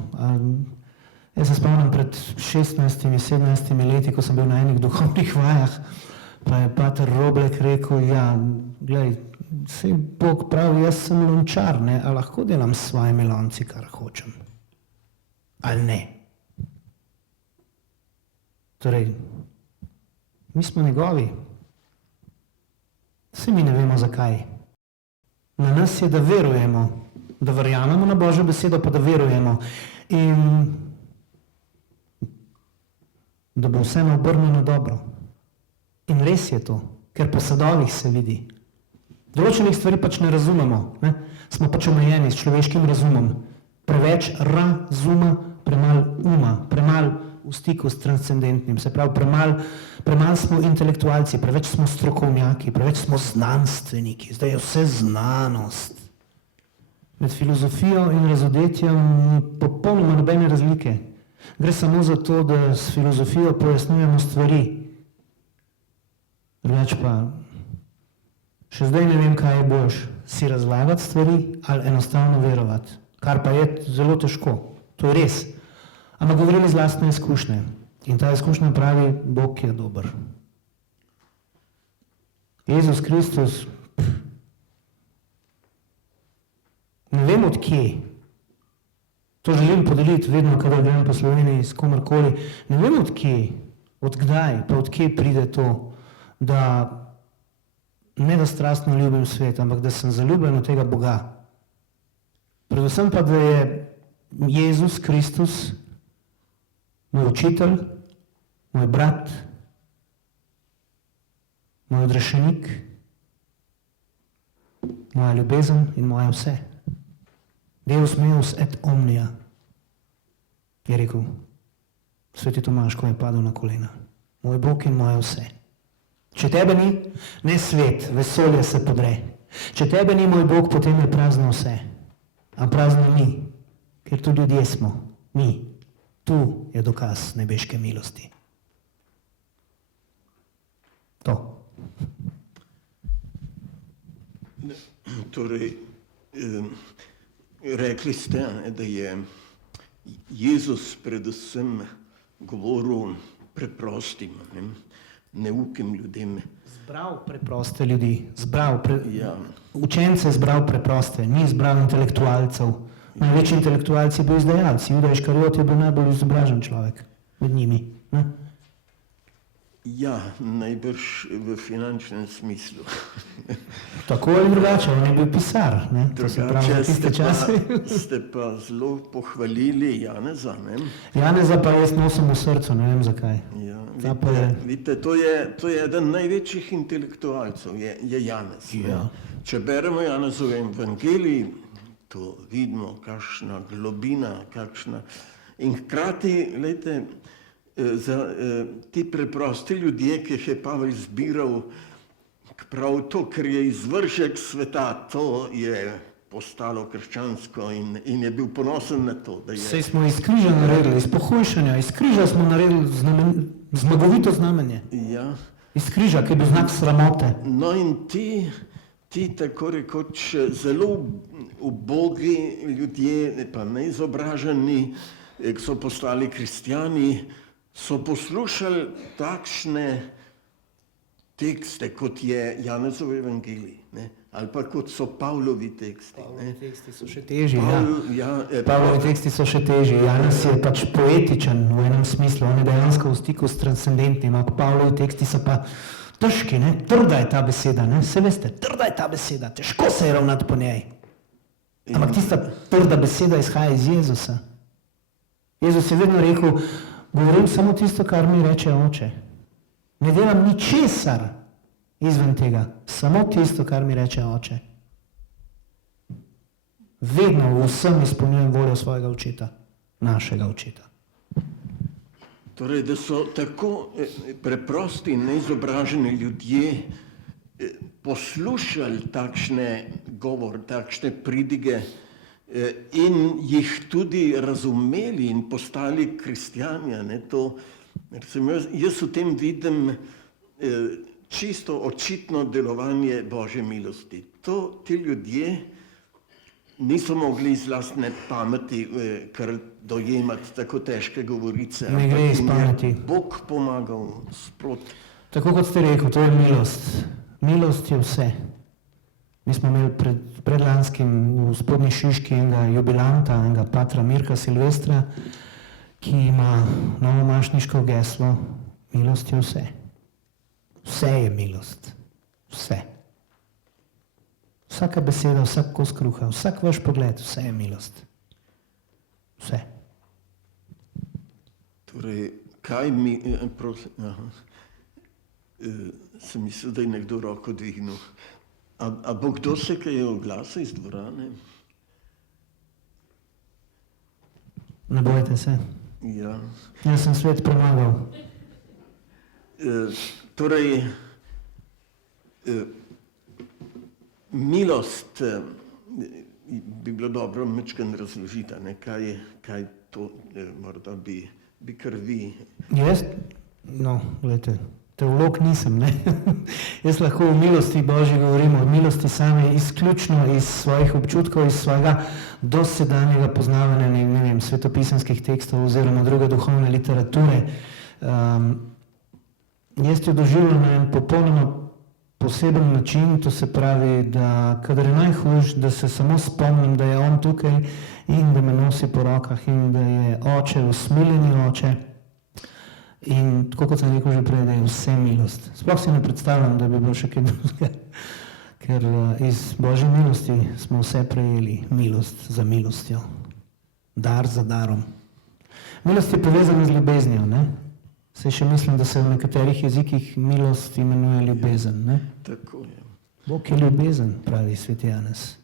Jaz se spomnim pred 16-17 leti, ko sem bil na enih duhovnih vajah, pa je pater Roblek rekel, ja, glej, sej Bog pravi, jaz sem lončar, ne, a lahko delam s svojimi lonci, kar hočem. Ali ne? Torej, mi smo njegovi. Saj mi ne vemo zakaj. Na nas je, da verujemo, da verjamemo na Božjo besedo, pa da verujemo. In da bo vseeno obrnjeno dobro. In res je to, ker po sadovih se vidi. Določenih stvari pač ne razumemo, ne? Smo pač omejeni s človeškim razumom. Preveč razuma, premalo uma, premalo v stiku s transcendentnim. Se pravi, premalo smo intelektualci, preveč smo strokovnjaki, preveč smo znanstveniki. Zdaj je vse znanost. Med filozofijo in razodetjem ni popolnoma nobene razlike. Gre samo za to, da s filozofijo pojasnjujemo stvari. Drugače pa Še zdaj ne vem, kaj je boljš, si razlagati stvari ali enostavno verovati, kar pa je zelo težko, to je res. Ampak govorim iz lastne izkušnje in ta izkušnja pravi, Bog je dober. Jezus Kristus, ne vem od kje, to želim podeliti vedno, kadar grem po Sloveniji s komarkoli, ne vem od kje, od kdaj, pa od kje pride to, da ne da strastno ljubim svet, ampak da sem zaljubljen v tega Boga. Predvsem pa, da je Jezus Kristus moj učitelj, moj brat, moj odrešenik, moja ljubezen in moja vse. Deus meus et omnia, je rekel sveti Tomaž, ko je padel na kolena. Moj Bog in moje vse. Če tebe ni, ne svet, vesolje se podre. Če tebe ni, moj Bog, potem je prazno vse. A prazno mi, ker tu ljudje smo, mi. Tu je dokaz nebeške milosti. To. Torej, rekli ste, da je Jezus predvsem govoril preprostim, neukim ljudem. Zbral preproste ljudi, Ja. učence zbral preproste, ni zbral intelektualcev. Največji intelektualci je bil izdajalci, Juda Iškariot je bil najbolj izobražen človek med njimi. Ne? Ja, najbrž v finančnem smislu. Tako ali drugače, on je bil pisar, ne? To se pravi, Drugače v tiste čase. ste pa zelo pohvalili Janeza, ne? Janeza pa jaz nosim v srcu, ne vem zakaj. Ja, Ta pa je- vidite, to je eden največjih intelektualcev, je Janez. ne. Ja. Če beremo Janezov evangelij, to vidimo, kakšna globina, kakšna. In hkrati, glejte, za ti preprosti ljudje, ki jih je Pavel zbiral, prav to, ker je izvržek sveta, to je postalo krščansko in je bil ponosen na to, da je. Sej smo iz križa naredili, iz pohujšanja, iz križa smo naredili zmagovito znamenje. Ja. Iz križa, ki je bil znak sramote. No in ti tako rekoč zelo ubogi ljudje, pa neizobraženi, ki so postali kristjani, so poslušali takšne tekste, kot je Janezov evangelij, ne? Ali pa kot so Pavlovi teksti. Ne? Teksti so še težji, Pavlovi teksti so še težji. Janez je pač poetičen v enem smislu, on je dejansko v stiku s transcendentnim, ampak Pavlovi teksti so pa težki, ne? Trda je ta beseda, ne? Saj veste, trda je ta beseda, težko se je ravnati po njej. Ampak tista trda beseda izhaja iz Jezusa. Jezus je vedno rekel, govorim samo tisto, kar mi reče Oče. Ne delam ničesar izven tega, samo tisto, kar mi reče Oče. Vedno v vsem izpolnjujem voljo svojega očeta, našega očeta. Torej, da so tako preprosti in neizobraženi ljudje poslušali takšne govor, takšne pridige in jih tudi razumeli in postali kristjani. Jaz v tem vidim čisto očitno delovanje Božje milosti. Ti ljudje niso mogli iz lastne pameti kar dojemati tako težke govorice. Ne gre iz pameti. Bog pomagal sproti. Tako kot ste rekel, to je milost. Milost je vse. Mi smo imeli predlanskim v Spodnji Šiški enega jubilanta, enega patra Mirka Silvestra, ki ima novomašniško geslo milost je vse. Vse je milost. Vse. Vsaka beseda, vsak kos kruha, vsak vaš pogled, vse je milost. Vse. Torej, kaj mi... sem mislil, da je nekdo roko dvignil. A bo kdo se kaj oglasil iz dvorane? Ne bojte se. Ja. Jaz sem svet premagal. Torej, milost bi bilo dobro majčkeno razložiti, ne? Kaj to morda bi kar vi. Jaz? No, gledajte, teolog nisem, ne. Jaz lahko o milosti Božji govorim, o milosti same izključno iz svojih občutkov, iz svojega dosedanjega poznavanja, ne vem, svetopisanskih tekstov oziroma druge duhovne literature. Jaz jo doživljam na en popolnoma poseben način, to se pravi, da kadar je najhujš, da se samo spomnim, da je on tukaj in da me nosi po rokah in da je oče, usmiljeni oče. In tako kot sem rekel že prej, da je vse milost. Sploh si ne predstavljam, da bi bilo še kaj drugega, ker iz Božje milosti smo vse prejeli, milost za milostjo, dar za darom. Milost je povezana z ljubeznijo, ne? Saj še mislim, da se v nekaterih jezikih milost imenuje ljubezen, ne? Tako je. Bog je ljubezen, pravi sveti Janez.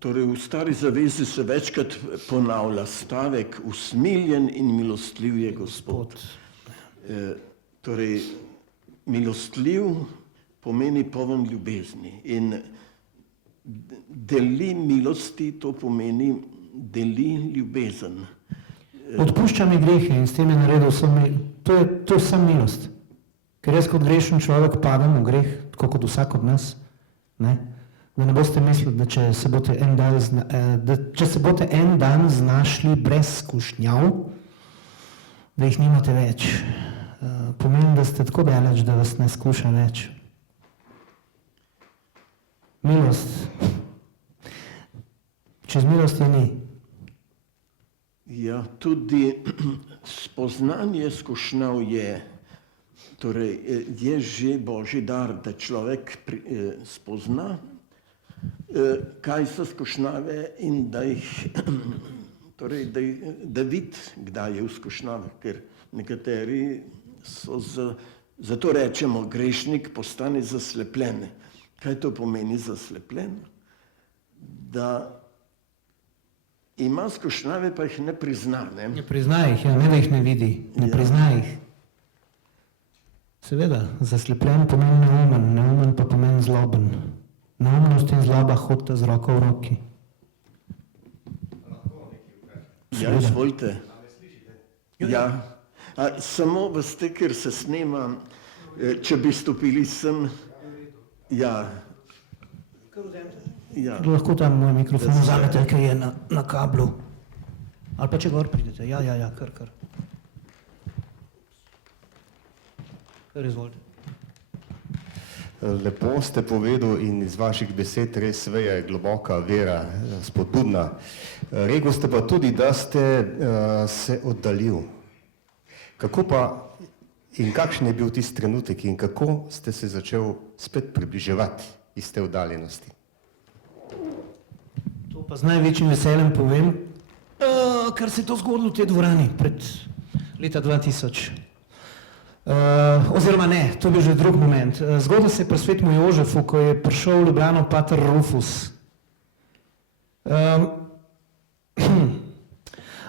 Torej, v Stari zavezi se večkrat ponavlja stavek usmiljen in milostljiv je Gospod. Torej, milostljiv pomeni poln ljubezni in deli milosti, to pomeni deli ljubezen. Odpušča mi grehe in s tem je naredil to je samo milost. Ker jaz kot grešen človek padam v greh, tako kot vsak od nas, ne? Da ne boste mislili, da če se boste en dan znašli brez skušnjav, da jih nimate več. Pomeni, da ste tako daleč, da vas ne skuša več. Milost. Čez milost je ni. Ja, tudi spoznanje skušnjav je, torej je že Božji dar, da človek spozna, kaj so skušnjave in da jih, torej da vidi, kdaj je v skušnjavah, ker nekateri so zato rečemo, grešnik postane zaslepljen. Kaj to pomeni zaslepljen? Da ima skušnjave, pa jih ne prizna, ne? Ne prizna jih, ja, ne da jih ne vidi, ne prizna jih. Seveda, zaslepljen pomeni neumen, neumen pa pomeni zloben. Neumnost in zloba hodita z roko v roki. Ja, izvolite. Ja. Samo veste, ker se snema, če bi stopili sem, ja. Ja. Lahko tam moj mikrofon vzamete, ker je na kablu. Ali pa če gor pridete. Ja, kar. Kar izvolite. Lepo ste povedal in iz vaših besed res veje globoka vera, spodbudna. Rekel ste pa tudi, da ste se oddaljil. Kako pa in kakšen je bil tisti trenutek in kako ste se začel spet približevati iz te oddaljenosti? To pa z največjim veseljem povem, kar se je to zgodilo v tej dvorani pred leta 2000. Oziroma ne, to je bil že drug moment. Zgodil se je pri svetemu Jožefu, ko je prišel v Ljubljano pater Rufus.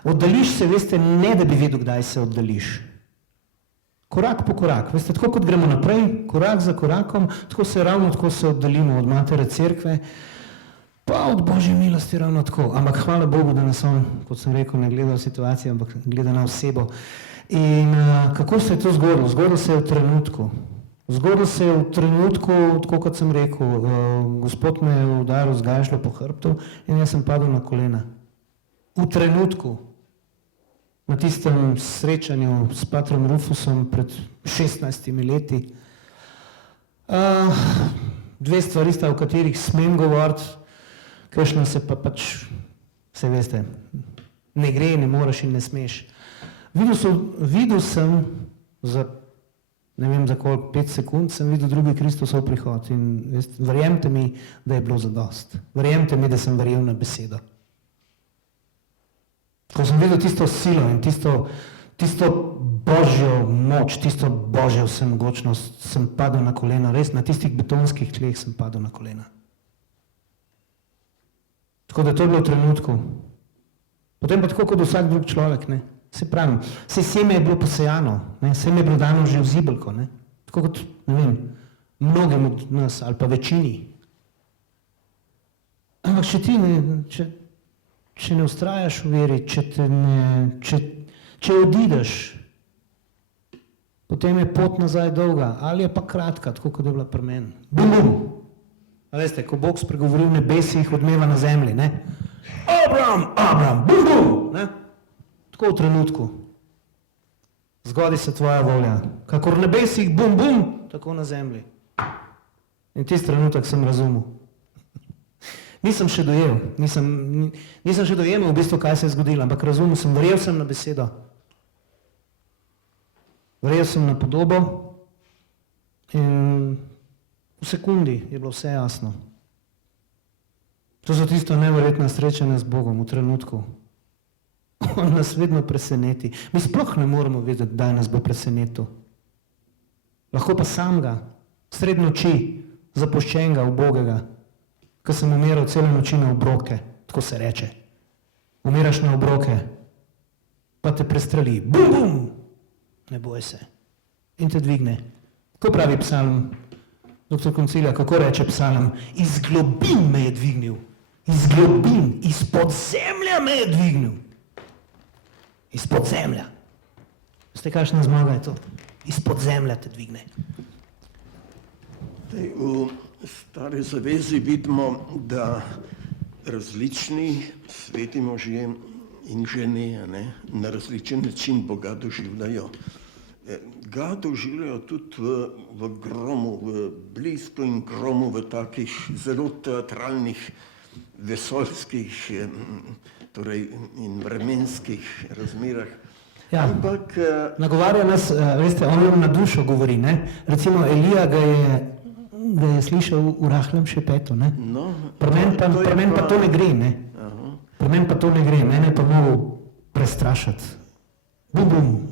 Oddališ se, veste, ne da bi vedel, kdaj se oddališ. Korak po korak, veste, tako kot gremo naprej, korak za korakom, tako se oddalimo od matere cerkve, pa od Božje milosti ravno tako. Ampak hvala Bogu, da nas on, kot sem rekel, ne gleda v situacijo, ampak gleda na osebo. In kako se je to zgodilo? Zgodilo se je v trenutku. Zgodilo se je v trenutku, tako kot sem rekel, Gospod me je udaril z gajžlo po hrbtu in jaz sem padel na kolena. V trenutku. Na tistem srečanju s patrom Rufusom pred 16 leti. Dve stvari sta, o katerih smem govoriti, kakšna se pa pač, se veste, ne gre, ne moreš in ne smeš. Videl sem za, ne vem za koliko, 5 sekund, sem videl drugi Kristusov prihod in verjemite mi, da je bilo zadost. Verjemite mi, da sem verjel na besedo. Ko sem videl tisto silo in tisto Božjo moč, tisto Božjo vsemogočnost, sem padel na kolena, res na tistih betonskih tleh sem padel na kolena. Tako da to je bilo v trenutku. Potem pa tako kot vsak drug človek, ne. Se pravim, vse seme je bilo posejano, ne, seme je bilo dano že v zibelko, ne, tako kot, ne vem, mnogim od nas ali pa večini. Ampak če ne vztrajaš v veri, če odideš, potem je pot nazaj dolga, ali je pa kratka, tako kot je bila pri meni. Bum, bum. A veste, ko Bog spregovori v nebesih, odmeva na zemlji, ne? Abram, Abram, bum, bum, ne? Tako v trenutku. Zgodi se tvoja volja. Kakor v nebesih, bum, bum, tako na zemlji. In tisti trenutek sem razumel. Nisem še dojel, nisem še dojemal v bistvu, kaj se je zgodilo, ampak razumel sem, verjel sem na besedo. Verjel sem na podobo in v sekundi je bilo vse jasno. To so tisto neverjetna srečanja z Bogom v trenutku. On nas vedno preseneti. Mi sploh ne moremo vedeti, kdaj nas bo presenetil. Lahko pa sam ga, sred noči, zapuščenega, ubogega, ko sem umiral cele noči na obroke, tako se reče. Umiraš na obroke, pa te prestreli. Bum, bum! Ne boj se. In te dvigne. Kako pravi psalm? Doktor Koncilija, kako reče psalm? Iz globin me je dvignil. Iz globin, izpod zemlja me je dvignil. Izpod zemlja. Veste, kakšna zmaga je to? Izpod zemlja te dvigne. V Stari zavezi vidimo, da različni sveti možje in žene na različen način Boga doživljajo. Ga doživljajo tudi v gromu, v blisku in gromu, v takih zelo teatralnih, vesoljskih torej in vremenskih razmerah. Ja. Ampak Nagovarja nas, veste, on nam na dušo govori, ne? Recimo Elija ga je slišal v rahlem šepetu, ne? no, Pri meni pa to ne gre, ne? Pri meni pa to ne gre, mene je pa mogel prestrašiti. Bum, bum.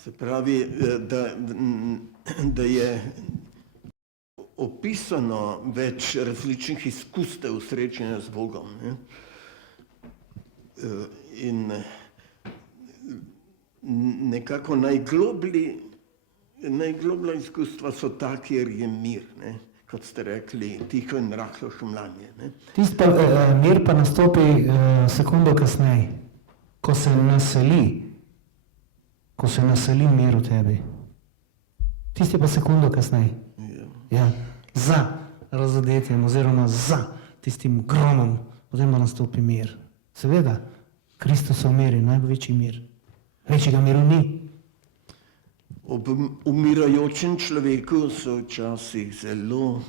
Se pravi, da je opisano več različnih izkustev srečanja z Bogom. Ne? In nekako najgloblja izkustva so ta, kjer je mir, ne? Kot ste rekli, tiho in rahlo šumljanje. Ne? Tisti pa, mir pa nastopi sekundo kasneje, ko se naseli mir v tebi. Tisti pa sekundo kasneje. Ja. Za razodetjem oziroma za tistim gromom, potem pa nastopi mir. Seveda, Kristusov mir je največji mir. Večjega miru ni. Ob umirajočem človeku se včasih zelo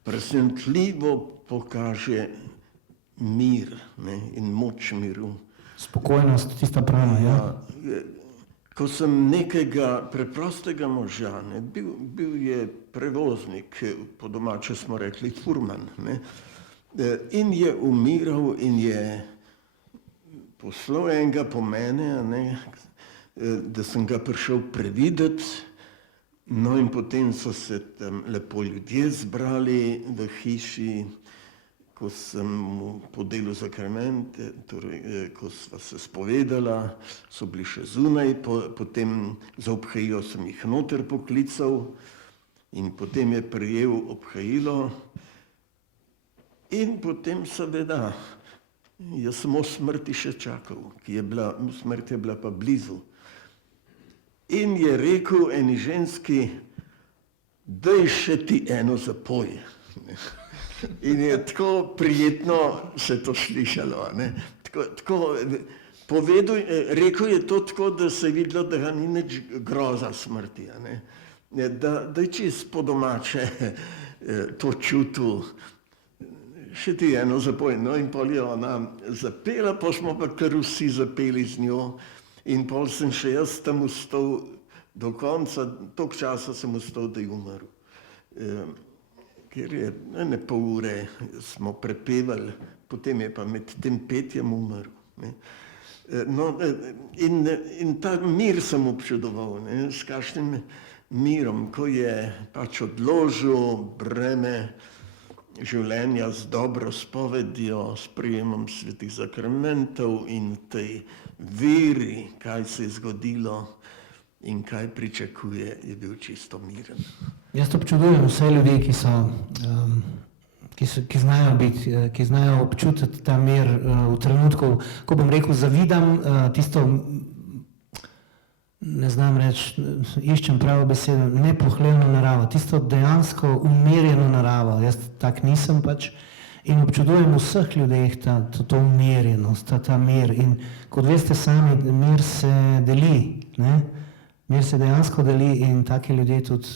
presenetljivo pokaže mir, ne, in moč miru. Spokojnost, tista prava, ja. Ko sem nekega preprostega moža, ne, bil je prevoznik, po domače smo rekli furman, ne, in je umiral in je poslal enega po mene, ne, da sem ga prišel prevideti, no in potem so se tam lepo ljudje zbrali v hiši, ko sem mu podelil zakramente, torej ko sva se spovedala, so bili še zunaj, potem za obhajilo sem jih noter poklical in potem je prijel obhajilo in potem seveda, jaz sem o smrti še čakal, smrt je bila pa blizu. In je rekel eni ženski, daj še ti eno zapoj. In je tako prijetno se to slišalo. Ne? Rekel je to tako, da se je videlo, da ga ni nič groza smrti. Ne? Da je čisto po domače to čutil. Še ti eno zapoj. No in pol je ona zapela, pa smo pa kar vsi zapeli z njo. In pol sem še jaz tam ustal do konca, toliko časa sem ustal, da je umrl. Ker je ene pol ure smo prepevali, potem je pa med tem petjem umrl. No, in ta mir sem občudoval, ne, s kakšnim mirom, ko je pač odložil breme življenja z dobro spovedjo, s prijemom svetih zakramentov in tej veri, kaj se je zgodilo in kaj pričakuje, je bil čisto miren. Jaz občudujem vse ljudi, ki znajo občutiti ta mir v trenutku, ko bom rekel, zavidam tisto ne znam reči, iščem pravo besedo, nepohlevno naravo, tisto dejansko umirjeno naravo. Jaz tak nisem pač in občudujem v vseh ljudeh to umirjenost, ta mir. In kot veste sami, mir se deli, ne? Mir se dejansko deli in taki ljudje tudi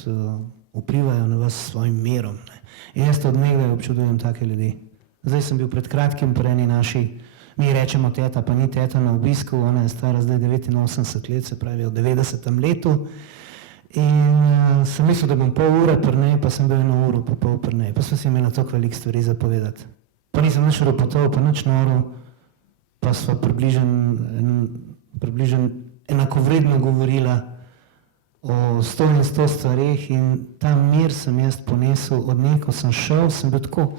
vplivajo na vas s svojim mirom. Ne? In jaz od nekdaj občudujem take ljudi. Zdaj sem bil pred kratkim pri eni naši, mi rečemo teta, pa ni teta na obisku, ona je stara zdaj 89 let, se pravi v 90. letu. In sem mislil, da bom pol ure pri njej, pa sem bil 1 uro pa pol pri njej. Pa sem si imela toliko veliko stvari za povedati. Pa nisem nič ropotov, pa nič noril, pa sva približno enakovredno govorila o 100 in 100 stvareh in ta mir sem jaz ponesel od nje, ko sem šel, sem bil tako,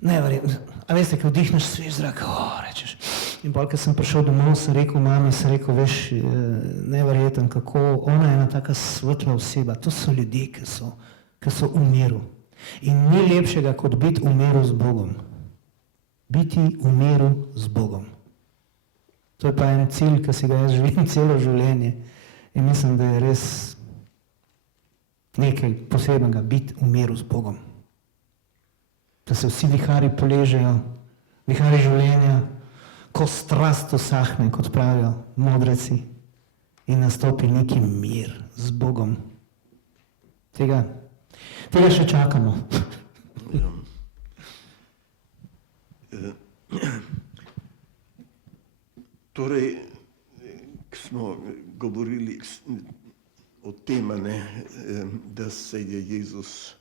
neverjetno. A veste, ko vdihneš svež zrak, rečeš. In pol, ko sem prišel domov, sem rekel mami, veš, neverjeten, kako ona je ena taka svetla oseba. To so ljudje, ki so v miru. In ni lepšega, kot biti v miru z Bogom. Biti v miru z Bogom. To je pa en cilj, ki si ga jaz želim celo življenje. In mislim, da je res nekaj posebnega biti v miru z Bogom. Da se vsi vihari poležejo, vihari življenja, ko strast usahne, kot pravijo modreci, in nastopi neki mir z Bogom. Tega še čakamo. Torej, ko smo govorili o tem, da se je Jezus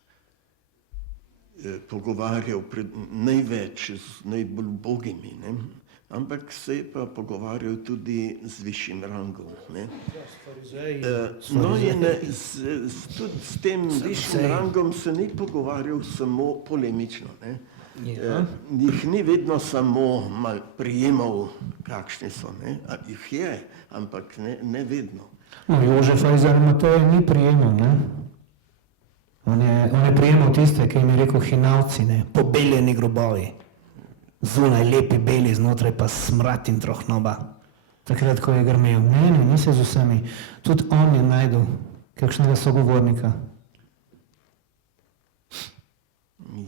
pogovarjal največ z najbolj ubogimi, ampak se je pa pogovarjal tudi z višjim rangom. No in tudi s tem višjim rangom se ni pogovarjal samo polemično. Jih ni vedno samo mal prijemal, kakšni so, jih je, ampak ne vedno. No, Jožefa iz Arimateje ni prijemal, ne? On je prijemal tiste, ki jim je rekel hinavci, pobeljeni grobovi. Zunaj lepi beli, znotraj pa smrad in trohnoba. Takrat, ko je grmel. Ne, ni se z vsemi. Tudi on je najdel kakšnega sogovornika.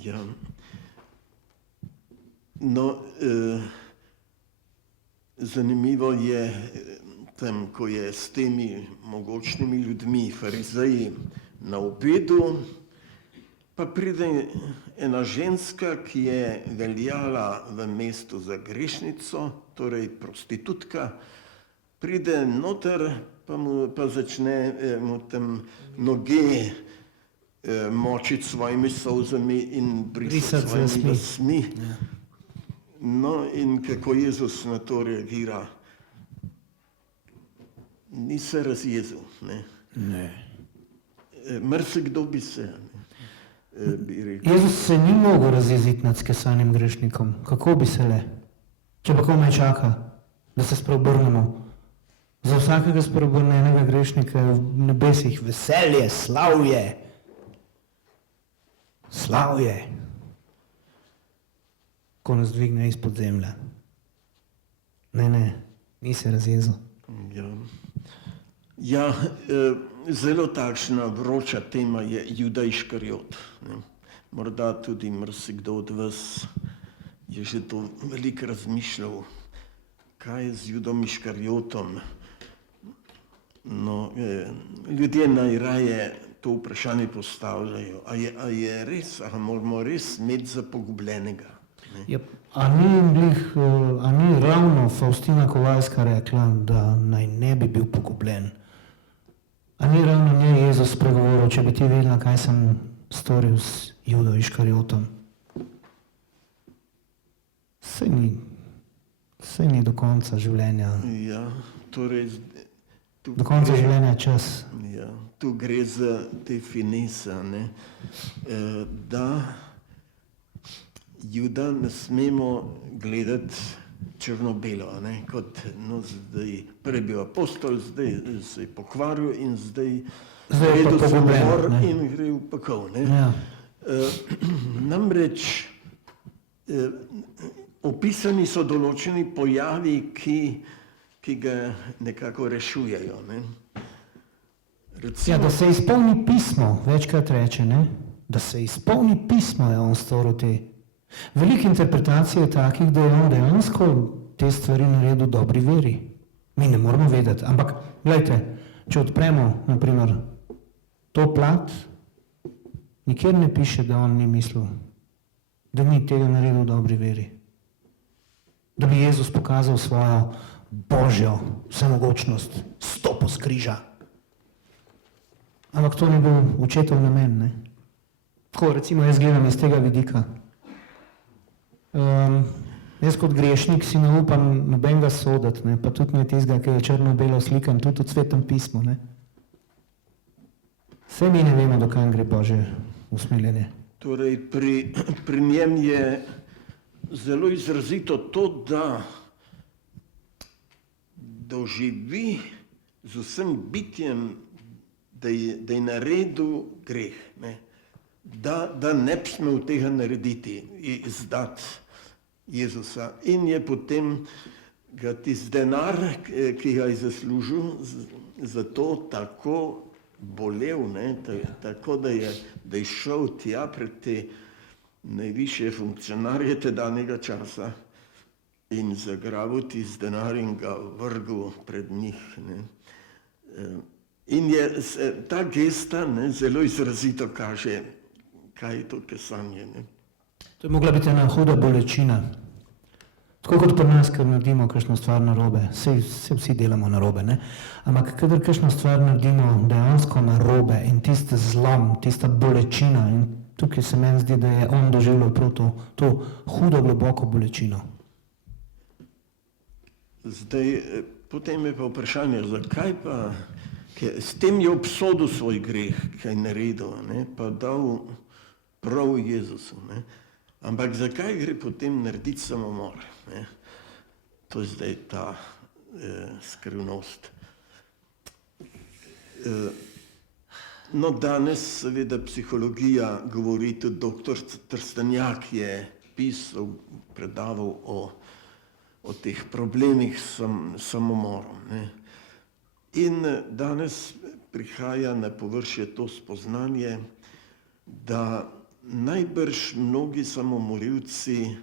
Ja. No, zanimivo je tam, ko je s temi mogočnimi ljudmi, farizeji, na obedu, pa pride ena ženska, ki je veljala v mestu za grešnico, torej prostitutka, pride noter, pa začne mu tam noge močiti svojimi solzami in brisati svojimi lasmi. No in kako Jezus na to reagira? Ni se razjezil. Ne. Marsikdo bi se, bi rekel. Jezus se ni mogel razjeziti nad skesanim grešnikom. Kako bi se le? Če pa komaj čaka, da se spreobrnemo. Za vsakega spreobrnenega grešnika je v nebesih veselje, slavje. Slavje. Ko nas dvigne izpod zemlje. Ne, ni se razjezil. Ja, zelo takšna vroča tema je Juda Iškariot. Morda tudi marsikdo od vas je že to veliko razmišljal, kaj je z Judom Iškariotom. No, ljudje najraje to vprašanje postavljajo, a je res, a moramo res imeti za pogubljenega. Ja, a ni ravno Faustina Kowalska rekla, da naj ne bi bil pogubljen? A ni ravno njej Jezus spregovoril, če bi ti vedela, kaj sem storil s Judo Iškariotom? Saj ni do konca življenja. Ja, torej... Do konca življenja je čas. Ja, tu gre za te finese, da Juda ne smemo gledati črno-belo, kot zdaj prej bil apostol, zdaj se je pokvaril in zdaj je pa samomor in gre v pekel. Namreč opisani so določeni pojavi, ki ga nekako rešujejo. Ne. Recimo, Ja, da se izpolni pismo, večkrat reče, ne? Da se izpolni pismo, je on storil te. Veliko interpretacij je takih, da je on dejansko te stvari naredil v dobri veri. Mi ne moramo vedeti, ampak gledajte, če odpremo, naprimer, to plat, nikjer ne piše, da on ni mislil, da ni tega naredil v dobri veri. Da bi Jezus pokazal svojo božjo vsemogočnost, stopil s križa. Ampak to ni bil očetov namen, ne? Tako, recimo, jaz gledam iz tega vidika. Jaz kot grešnik si ne upam nobenega soditi, ne? Pa tudi ne tistega, ki je črno-belo slikan, tudi v Svetem pismu, ne? Vse mi ne vemo, do kam gre Božje usmiljenje. torej pri njem je zelo izrazito to, da doživi z vsem bitjem, da je naredil greh, ne? Da ne bi smel tega narediti, izdati Jezusa. In je potem ga tisti denar, ki ga je zaslužil, zato tako bolel, ne? Tako da je šel tja pred te najvišje funkcionarje tedanjega časa in zagrabil tisti denar in ga vrgel pred njih. Ne? In je ta gesta, ne, zelo izrazito kaže, kaj je to kesanje. Ne? To je mogla biti ena huda bolečina. Tako kot pri nas, ker naredimo kakšno stvar narobe, se vsi delamo narobe, ne? Ampak kadar kakšno stvar naredimo dejansko narobe in tisti zlom, tista bolečina, in tukaj se meni zdi, da je on doživljal prav to hudo, globoko bolečino. Zdaj, potem je pa vprašanje, zakaj pa, s tem je obsodil svoj greh, kaj je naredil, ne? Pa dal prav Jezusu. Ne? Ampak zakaj gre potem narediti samomor? Ne? To je zdaj ta skrivnost. No, danes seveda psihologija govori, tudi doktor Trstenjak je pisal, predaval o teh problemih s samomorom. Ne? In danes prihaja na površje to spoznanje, da najbrž mnogi samomorilci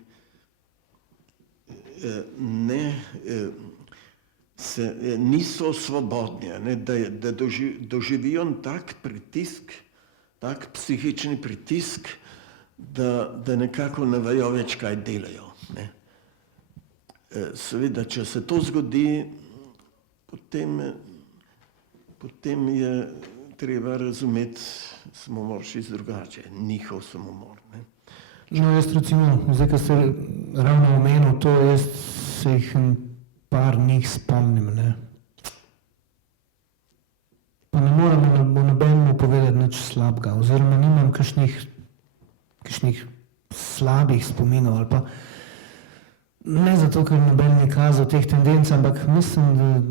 niso svobodni, ne, da doživijo tak pritisk, tak psihični pritisk, da nekako ne vejo več, kaj delajo. Ne. Seveda, če se to zgodi, potem je treba razumeti samomor čisto drugače, njihov samomor. Ne. No, jaz recimo, zdaj, ko ste ravno omenil to, jaz se jih par njih spomnim, ne. Pa ne moram nobenemu povedati nič slabega, oziroma nimam kakšnih slabih spominov, ali pa ne zato, ker noben ni kazal teh tendenc, ampak mislim, da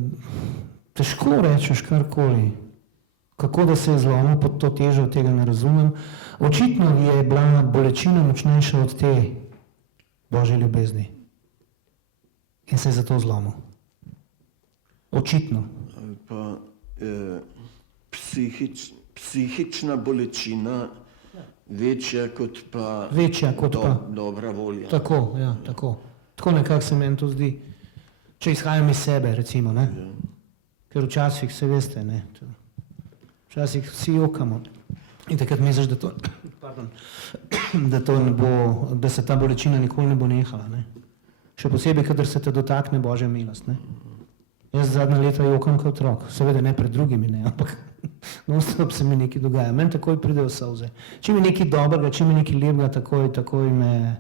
težko rečeš karkoli. Kako da se je zlomil pod to težo, tega ne razumem. Očitno je bila bolečina močnejša od te Božje ljubezni. In se je zato zlomil. Očitno. Ali pa psihična bolečina večja kot pa dobra volja. Tako, ja, tako. Tako nekako se meni to zdi. Če izhajam iz sebe, recimo, ne. Ja. Ker včasih se veste, ne. Včasih vsi jokamo. In takrat misliš, da se ta bolečina nikoli ne bo nehala. Ne? Še posebej, kadar se te dotakne Božja milost. Ne? Jaz zadnja leta jokam kot otrok. Seveda ne pred drugimi, ne? Ampak non-stop se mi nekaj dogaja. Meni takoj pridejo solze. Čim je nekaj dobrega, čim je nekaj lepega, takoj me...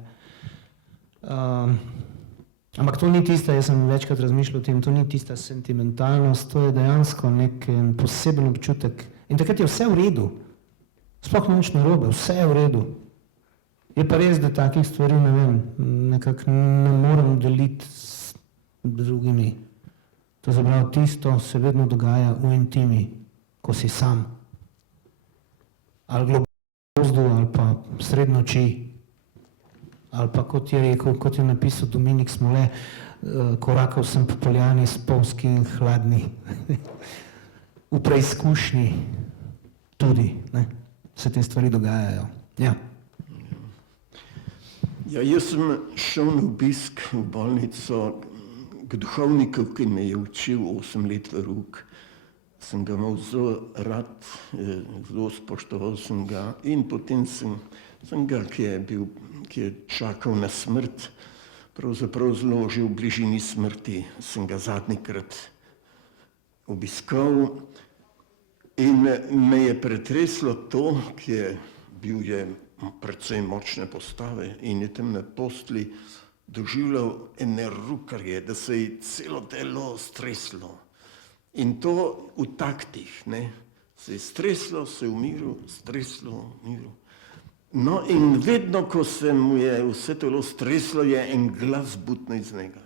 Ampak to ni tista, jaz sem večkrat razmišljal o tem, to ni tista sentimentalnost, to je dejansko nek poseben občutek. In takrat je vse v redu. Sploh ni nič narobe, vse je v redu. Je pa res, da takih stvari, ne vem, nekako ne morem deliti s drugimi. To se pravi, tisto se vedno dogaja v intimi, ko si sam. Ali globozdu, ali pa sred noči. Ali pa kot je rekel, kot je napisal Dominik Smole, korakal sem po poljani spolzki in hladni, v preizkušnji tudi, ne, se te stvari dogajajo. Ja. Ja, jaz sem šel na obisk v bolnico k duhovniku, ki me je učil 8 let verouk. Sem ga imel zelo rad, zelo spoštoval sem ga in potem sem ga, ki je čakal na smrt, pravzaprav zelo že v bližini smrti, sem ga zadnjikrat obiskal in me je pretreslo to, bil je precej močne postave in je tam na postli doživljal ene rukarje, da se je celo telo streslo. In to v taktih, ne. Se je streslo, se je umiril, streslo, umiril. No in vedno, ko se mu je vse telo streslo, je en glas butno iz njega.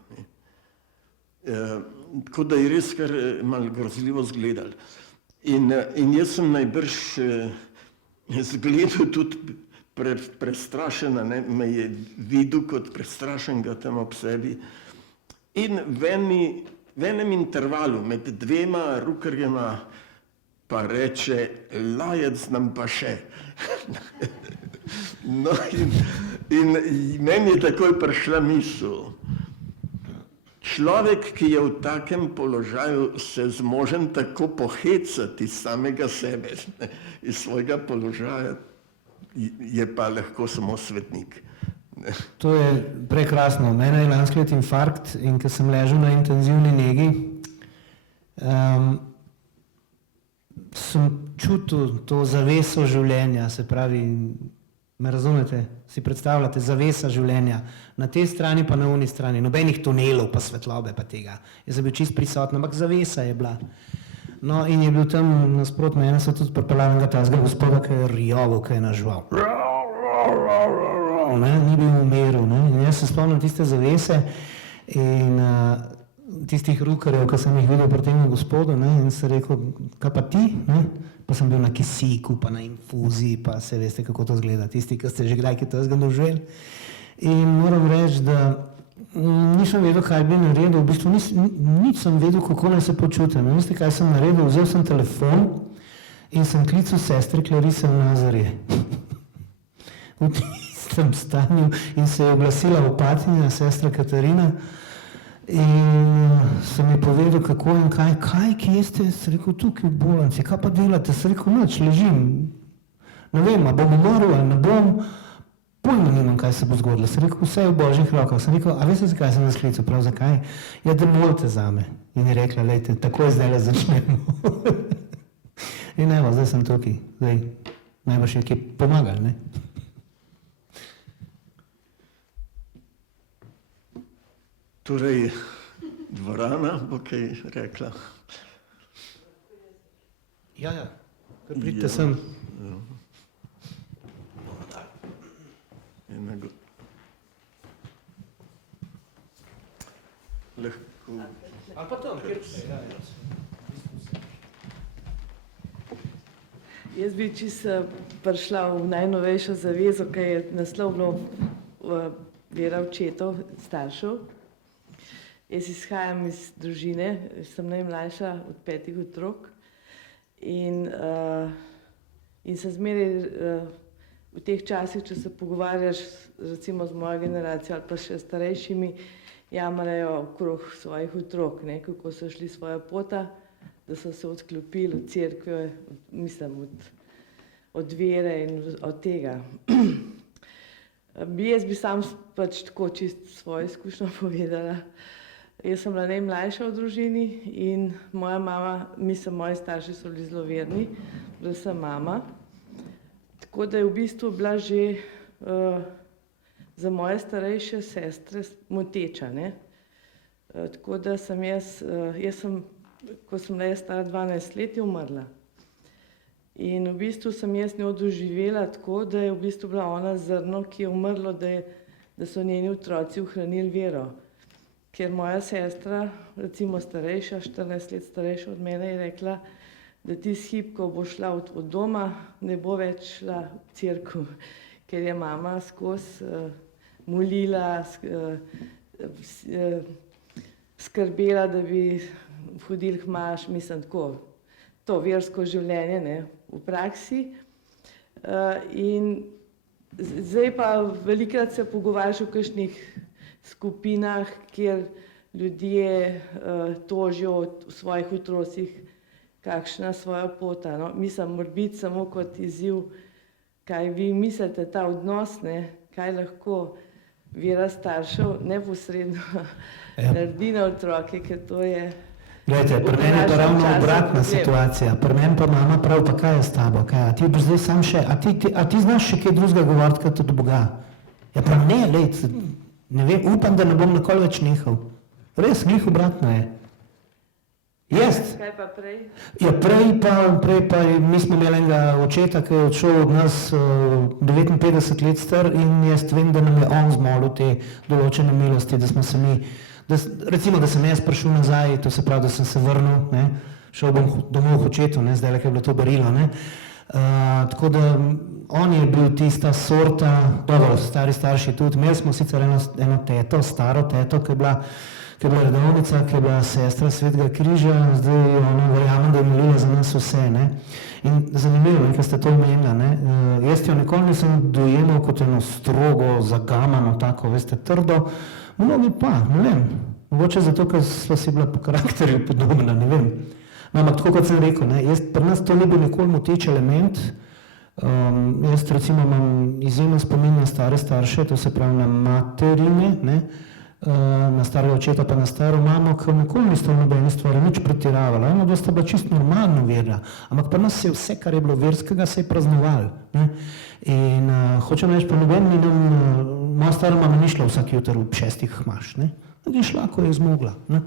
Tako da je res kar malo grozljivo izgledal. In jaz sem najbrž zgledal tudi prestrašena, ne, me je videl kot prestrašenega tam ob sebi. In v enem intervalu med dvema rukarjema pa reče, lajec nam pa še. No in meni je takoj prišla misel. Človek, ki je v takem položaju, se zmožen tako pohecati samega sebe, iz svojega položaja, je pa lahko samo svetnik. To je prekrasno. Mene je lansko leto infarkt in ko sem ležal na intenzivni negi, sem čutil to zaveso življenja, se pravi, me razumete, si predstavljate, zavesa življenja, na tej strani pa na oni strani, nobenih tunelov pa svetlobe pa tega. Jaz sem bil čist prisoten, ampak zavesa je bila. No in je bil tam nasprot mene, so tudi pripeljal tazga gospoda, ki je rjoval, ki je nažval. Ni bil v miru. In jaz se spomnim tiste zavese in tistih rukarjev, ki sem jih videl pri tem gospodu, in sem rekel, kaj pa ti? Pa sem bil na kisiku, pa na infuziji, pa se veste, kako to izgleda, tisti, ki ste že kdaj kaj tazga doživeli. In moram reči, da nisem vedel, kaj bi naredil, v bistvu nič sem vedel, kako naj se počutim. Veste, kaj sem naredil? Vzel sem telefon in sem klical sestre Clarice v Nazarje. V tistem stanju in se je oglasila opatinja, sestra Katarina in sem ji povedal, kako in kaj, kje ste? Sem rekel, tukaj v bolnici, kaj pa delate? Sem rekel, nič, ležim. Ne vem, a bom umrl ali ne bom. Pojma nimam, kaj se bo zgodilo. Sem rekel, vse je v božjih rokah. Sem rekel, a veste, zakaj sem nas klical? Prav zakaj? Ja, da molite zame. In je rekla, lejte, takoj zdajle začnemo. In evo, zdaj sem tukaj. Zdaj, najbolj še kje pomagal, ne? Torej, dvorana bo kaj rekla. Ja, kar pridite sem. Lahko. Ali pa tam, kjer vse, ja. Jaz bi čisto prišla v najnovejšo zavezo, ki je naslovno vera očetov, staršev. Jaz izhajam iz družine, sem najmlajša od 5 otrok in sem zmeraj v teh časih, če se pogovarjaš recimo z mojo generacijo ali pa še starejšimi, jamrajo okrog svojih otrok, kako so šli svojo pota, da so se odklopili od cerkve, mislim, od vere in od tega. Jaz bi sam pač tako čisto svojo izkušnjo povedala. Jaz sem bila najmlajša v družini in moja mama, moji starši so bili zelo verni, bila sem mama. Tako da je v bistvu bila že za moje starejše sestre moteča, ne. Tako da sem jaz sem, ko sem bila stara 12 let, je umrla. In v bistvu sem jaz njo doživela tako, da je v bistvu bila ona zrno, ki je umrlo, da so njeni otroci ohranili vero. Ker moja sestra, recimo starejša, 14 let starejša od mene, je rekla, da tisti hip, ko bo šla od doma, ne bo več šla v cerkev, ker je mama skozi molila, skrbela, da bi hodili k maš, mislim tako, to versko življenje, ne, v praksi. In zdaj pa velikokrat se pogovarjaš v kakšnih skupinah, kjer ljudje tožijo v svojih otrocih, kakšna svoja pota. No? Mislim, morbiti samo kot izziv, kaj vi mislite, ta odnos, ne? Kaj lahko vera staršev neposredno naredi na otroke, ker to je... Glejte, pri meni je to ravno obratna situacija. Pri meni pa mama prav, pa kaj je s tabo? Kaj, a ti boš zdaj sam še, a ti znaš še kaj drugega govoriti kot od Boga? Ja pa ne, lejc, ne vem, upam, da ne bom nikoli več nehal. Res, glih obratno je. Jaz? Kaj pa prej? Ja, prej pa mi smo imeli enega očeta, ki je odšel od nas 59 let star in jaz vem, da nam je on zmolil te določene milosti, da smo se mi, recimo, da sem jaz prišel nazaj, to se pravi, da sem se vrnil, ne, šel bom domov k očetu, ne, zdaj je bilo to darilo, ne. Tako da on je bil tista sorta, dobro, stari starši tudi, imeli smo sicer eno teto, staro teto, ki je bila redovnica, ki je bila sestra Svetega križa, zdaj ona verjamem, da je molila za nas vse, ne. In zanimivo, ker ste to omenila, ne, jaz jo nikoli nisem dojemal kot eno strogo, zagamano, tako, veste, trdo, mnogi pa, ne vem, mogoče zato, ker sva si bila po karakterju podobna, ne vem. No, ampak tako kot sem rekel, ne, pri nas to ni bil nikoli moteč element, jaz recimo imam izjemen spomin na stare starše, to se pravi na materine, ne, na starega očeta pa na staro mamo, ki nikoli nista v nobeni stvari nič pretiravala, eno da sta bila čisto normalno verna, ampak pri nas je vse, kar je bilo verskega, se je praznovalo, ne. In hočem reči, pa noben ni nam, moja stara mama ni šla vsak jutr ob 6 maš, ne, je šla, ko je zmogla, ne.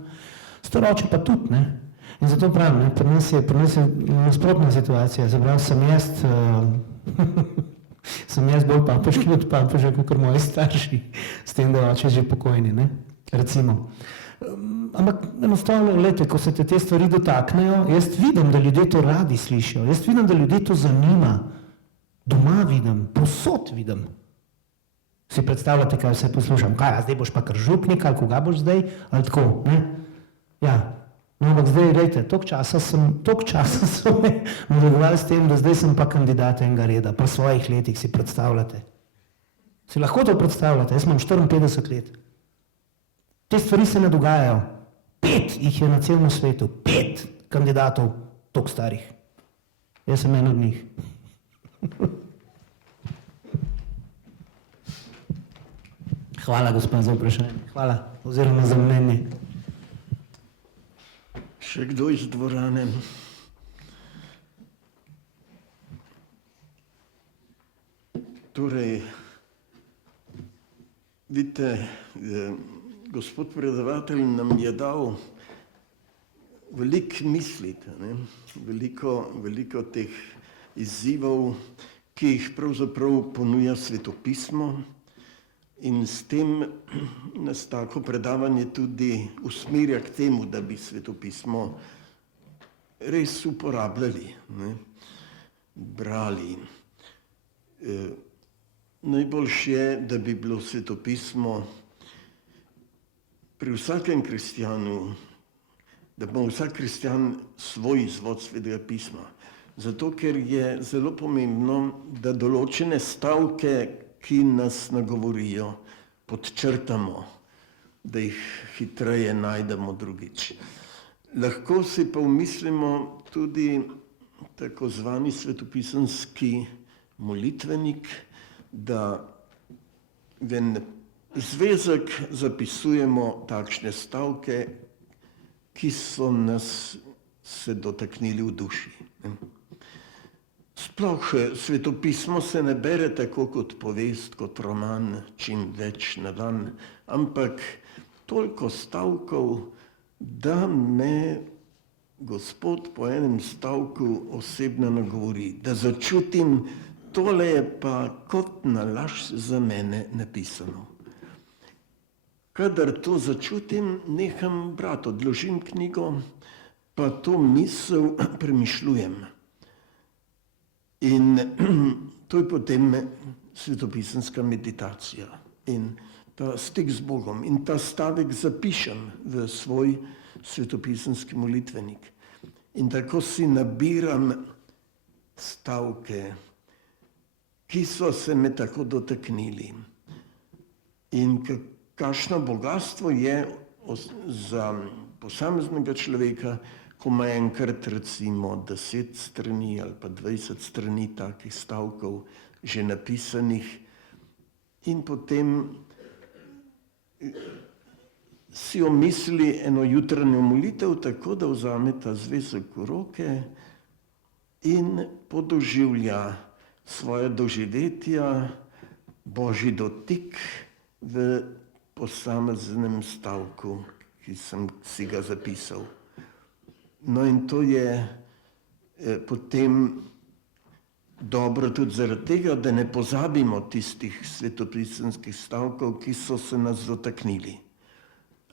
Staroče pa tudi, ne. In zato pravim, ne, pri nas je nasprotna situacija, zaprav sem jaz bolj papeški od papeža, kakor moji starši, s tem, da oče že pokojni, ne, recimo. Ampak enostavno, gledajte, ko se te stvari dotaknejo, jaz vidim, da ljudje to radi slišijo, jaz vidim, da ljudje to zanima, doma vidim, povsod vidim. Si predstavljate, kaj vse poslušam, kaj, a zdaj boš pa kar župnik, ali koga boš zdaj, ali tako, ne? Ja. No, ampak zdaj, gledajte, toliko časa so me nadaljevali s tem, da zdaj sem pa kandidat enega reda, pa svojih letih si predstavljate. Si lahko to predstavljate, jaz imam 54 let. Te stvari se ne dogajajo. 5 jih je na celem svetu, 5 kandidatov, toliko starih. Jaz sem en od njih. Hvala, gospod, za vprašanje. Hvala, oziroma za mnenje. Še kdo iz dvorane? Torej, vidite, gospod predavatelj nam je dal veliko misliti, ne? Veliko teh izzivov, ki jih pravzaprav ponuja svetopismo. In s tem nas tako predavanje tudi usmerja k temu, da bi svetopismo res uporabljali, ne? Brali. Najboljše je, da bi bilo svetopismo pri vsakem kristjanu, da bo vsak kristjan svoj izvod Svetega pisma. Zato, ker je zelo pomembno, da določene stavke, ki nas nagovorijo, podčrtamo, da jih hitreje najdemo drugič. Lahko si pa umislimo tudi tako zvani svetopisanski molitvenik, da v en zvezek zapisujemo takšne stavke, ki so nas se dotaknili v duši. Sploh svetopismo se ne bere tako kot povest, kot roman, čim več na dan, ampak toliko stavkov, da me Gospod po enem stavku osebno nagovori, da začutim, tole je pa kot nalašč za mene napisano. Kadar to začutim, neham brati, odložim knjigo, pa to misel premišljujem. In to je potem svetopisanska meditacija. In ta stik z Bogom. In ta stavek zapišem v svoj svetopisanski molitvenik. In tako si nabiram stavke, ki so se me tako dotaknili. In kakšno bogatstvo je za posameznega človeka, ko ima enkrat recimo 10 strani ali pa 20 strani takih stavkov že napisanih in potem si omisli eno jutranjo molitev tako, da vzame ta zvezek v roke in podoživlja svoje doživetja, božji dotik v posameznem stavku, ki sem si ga zapisal. No in to je potem dobro tudi zaradi tega, da ne pozabimo tistih svetopisanskih stavkov, ki so se nas dotaknili,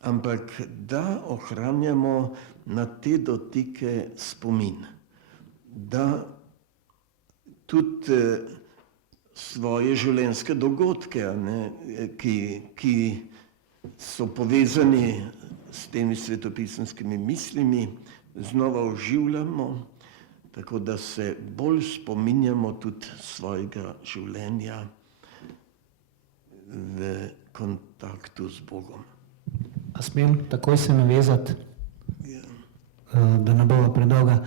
ampak da ohranjamo na te dotike spomin, da tudi svoje življenjske dogodke, ki so povezani s temi svetopisanskimi mislimi, znova oživljamo, tako da se bolj spominjamo tudi svojega življenja v kontaktu z Bogom. A smem takoj se navezati, da ne bova predolga.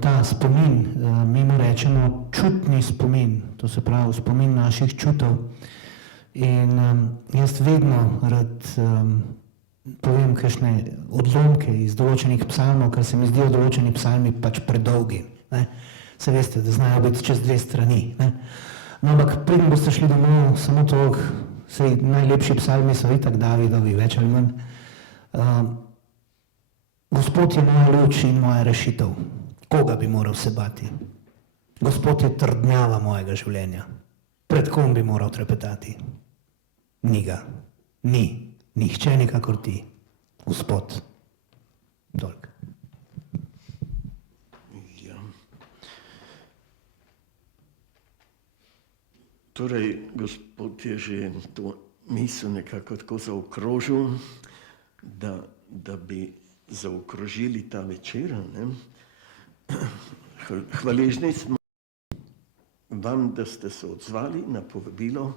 Ta spomin, mi mu rečemo čutni spomin, to se pravi spomin naših čutov. In jaz vedno rad povem kakšne odlomke iz določenih psalmov, ker se mi zdijo določeni psalmi pač predolgi. Se veste, da znajo biti čez 2 strani. No, ampak preden boste šli domov, samo toliko, saj najlepši psalmi so itak Davidovi, več ali manj. Gospod je moja luč in moja rešitev. Koga bi moral se bati? Gospod je trdnjava mojega življenja. Pred kom bi moral trepetati? Ni ga. Ni. Nihče nikakor ti. Gospod. Toliko. Ja. Torej, Gospod je že to misel nekako tako zaokrožil, da bi zaokrožili ta večer. Hvaležni smo vam, da ste se odzvali na povabilo,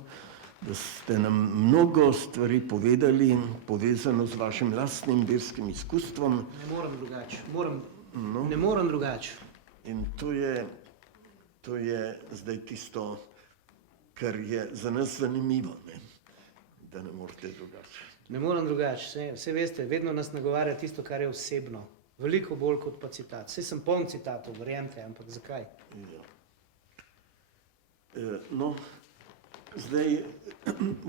da ste nam mnogo stvari povedali, povezano z vašim lastnim verskim izkustvom. Ne morem drugače. Ne morem drugače. In to je zdaj tisto, kar je za nas zanimivo, da ne morete drugače. Ne morem drugače. Vse veste, vedno nas nagovarja tisto, kar je osebno. Veliko bolj kot pa citat. Saj sem poln citatov, verjemite, ampak zakaj? Ja. No, zdaj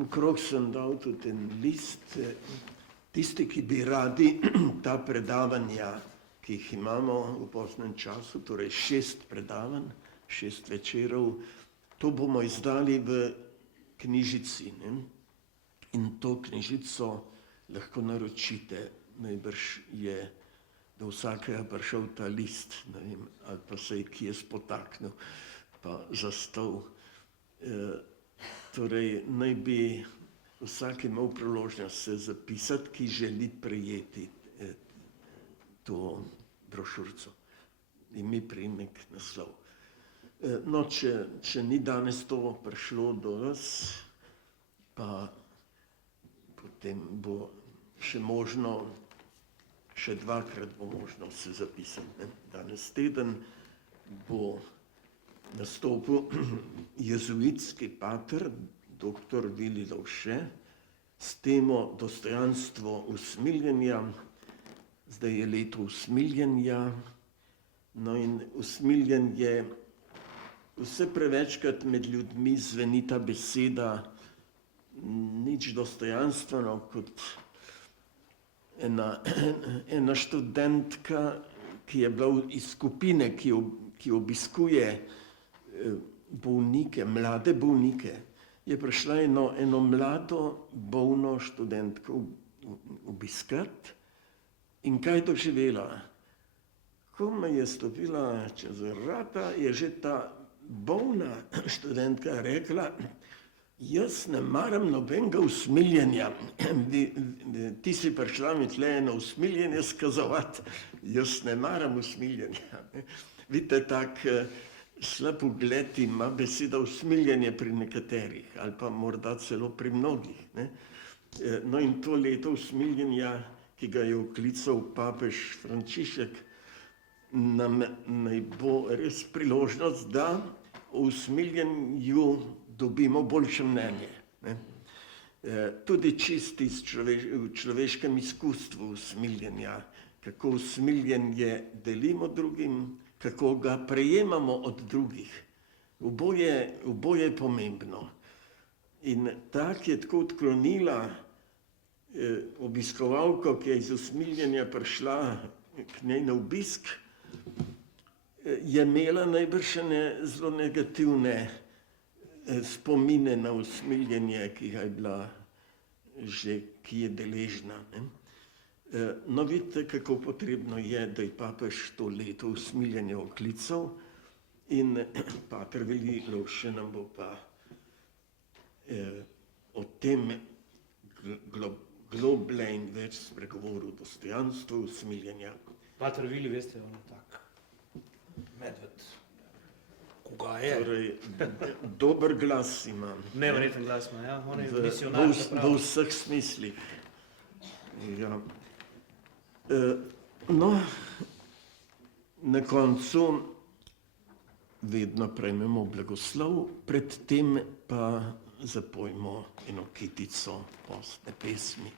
okrog sem dal tudi en list. Tisti, ki bi radi ta predavanja, ki jih imamo v poznem času, torej 6 predavanj, 6 večerov, to bomo izdali v knjižici. In to knjižico lahko naročite. Najbrž je do vsakega prišel ta list, ne vem, ali pa se je kje spotaknil, pa zastal. Torej, naj bi vsak imel priložnost se zapisati, ki želi prejeti to brošurico. Ime, priimek, naslov. No, če ni danes to prišlo do vas, pa potem bo še možno, še 2-krat bo možno se zapisati. Danes teden bo nastopil jezuitski pater, dr. Vili Lovše, s temo dostojanstvo usmiljenja. Zdaj je leto usmiljenja, no in usmiljenje, vse prevečkrat med ljudmi zveni ta beseda nič dostojanstveno, kot ena študentka, ki je bila iz skupine, ki obiskuje bolnike, mlade bolnike, je prišla eno mlado bolno študentko obiskati in kaj doživela? Ko me je stopila čez vrata, je že ta bolna študentka rekla, Jaz ne maram nobenega usmiljenja. Ti si prišla mi tle eno usmiljenje skazovati, jaz ne maram usmiljenja. Vidite, tak slab ugled ima beseda usmiljenje pri nekaterih, ali pa morda celo pri mnogih. Ne? No in to leto usmiljenja, ki ga je oklical papež Frančišek, nam naj bo res priložnost, da o usmiljenju dobimo boljše mnenje. Ne? Tudi čisti v človeškem izkustvu usmiljenja, kako usmiljenje delimo drugim, kako ga prejemamo od drugih. Oboje je pomembno. In tak je tako odklonila obiskovalko, ki je iz usmiljenja prišla k njej na obisk, je imela najbrž zelo negativne spomine na usmiljenje, ki ga je bila že, ki je deležna. Ne? No, vidite, kako potrebno je, da je papež to leto usmiljenja oklical in pater Veli Lovše nam bo pa o tem globlje in več spregovoril o dostojanstvu usmiljenja. Pater Vili, veste, on je tak medved. Koga je? Torej, dober glas ima. Neverjeten glas ima, ja. On je misionar, V zapravo. vseh smislih. Ja. No, na koncu vedno prejmemo blagoslov, predtem pa zapojmo eno kitico postne pesmi.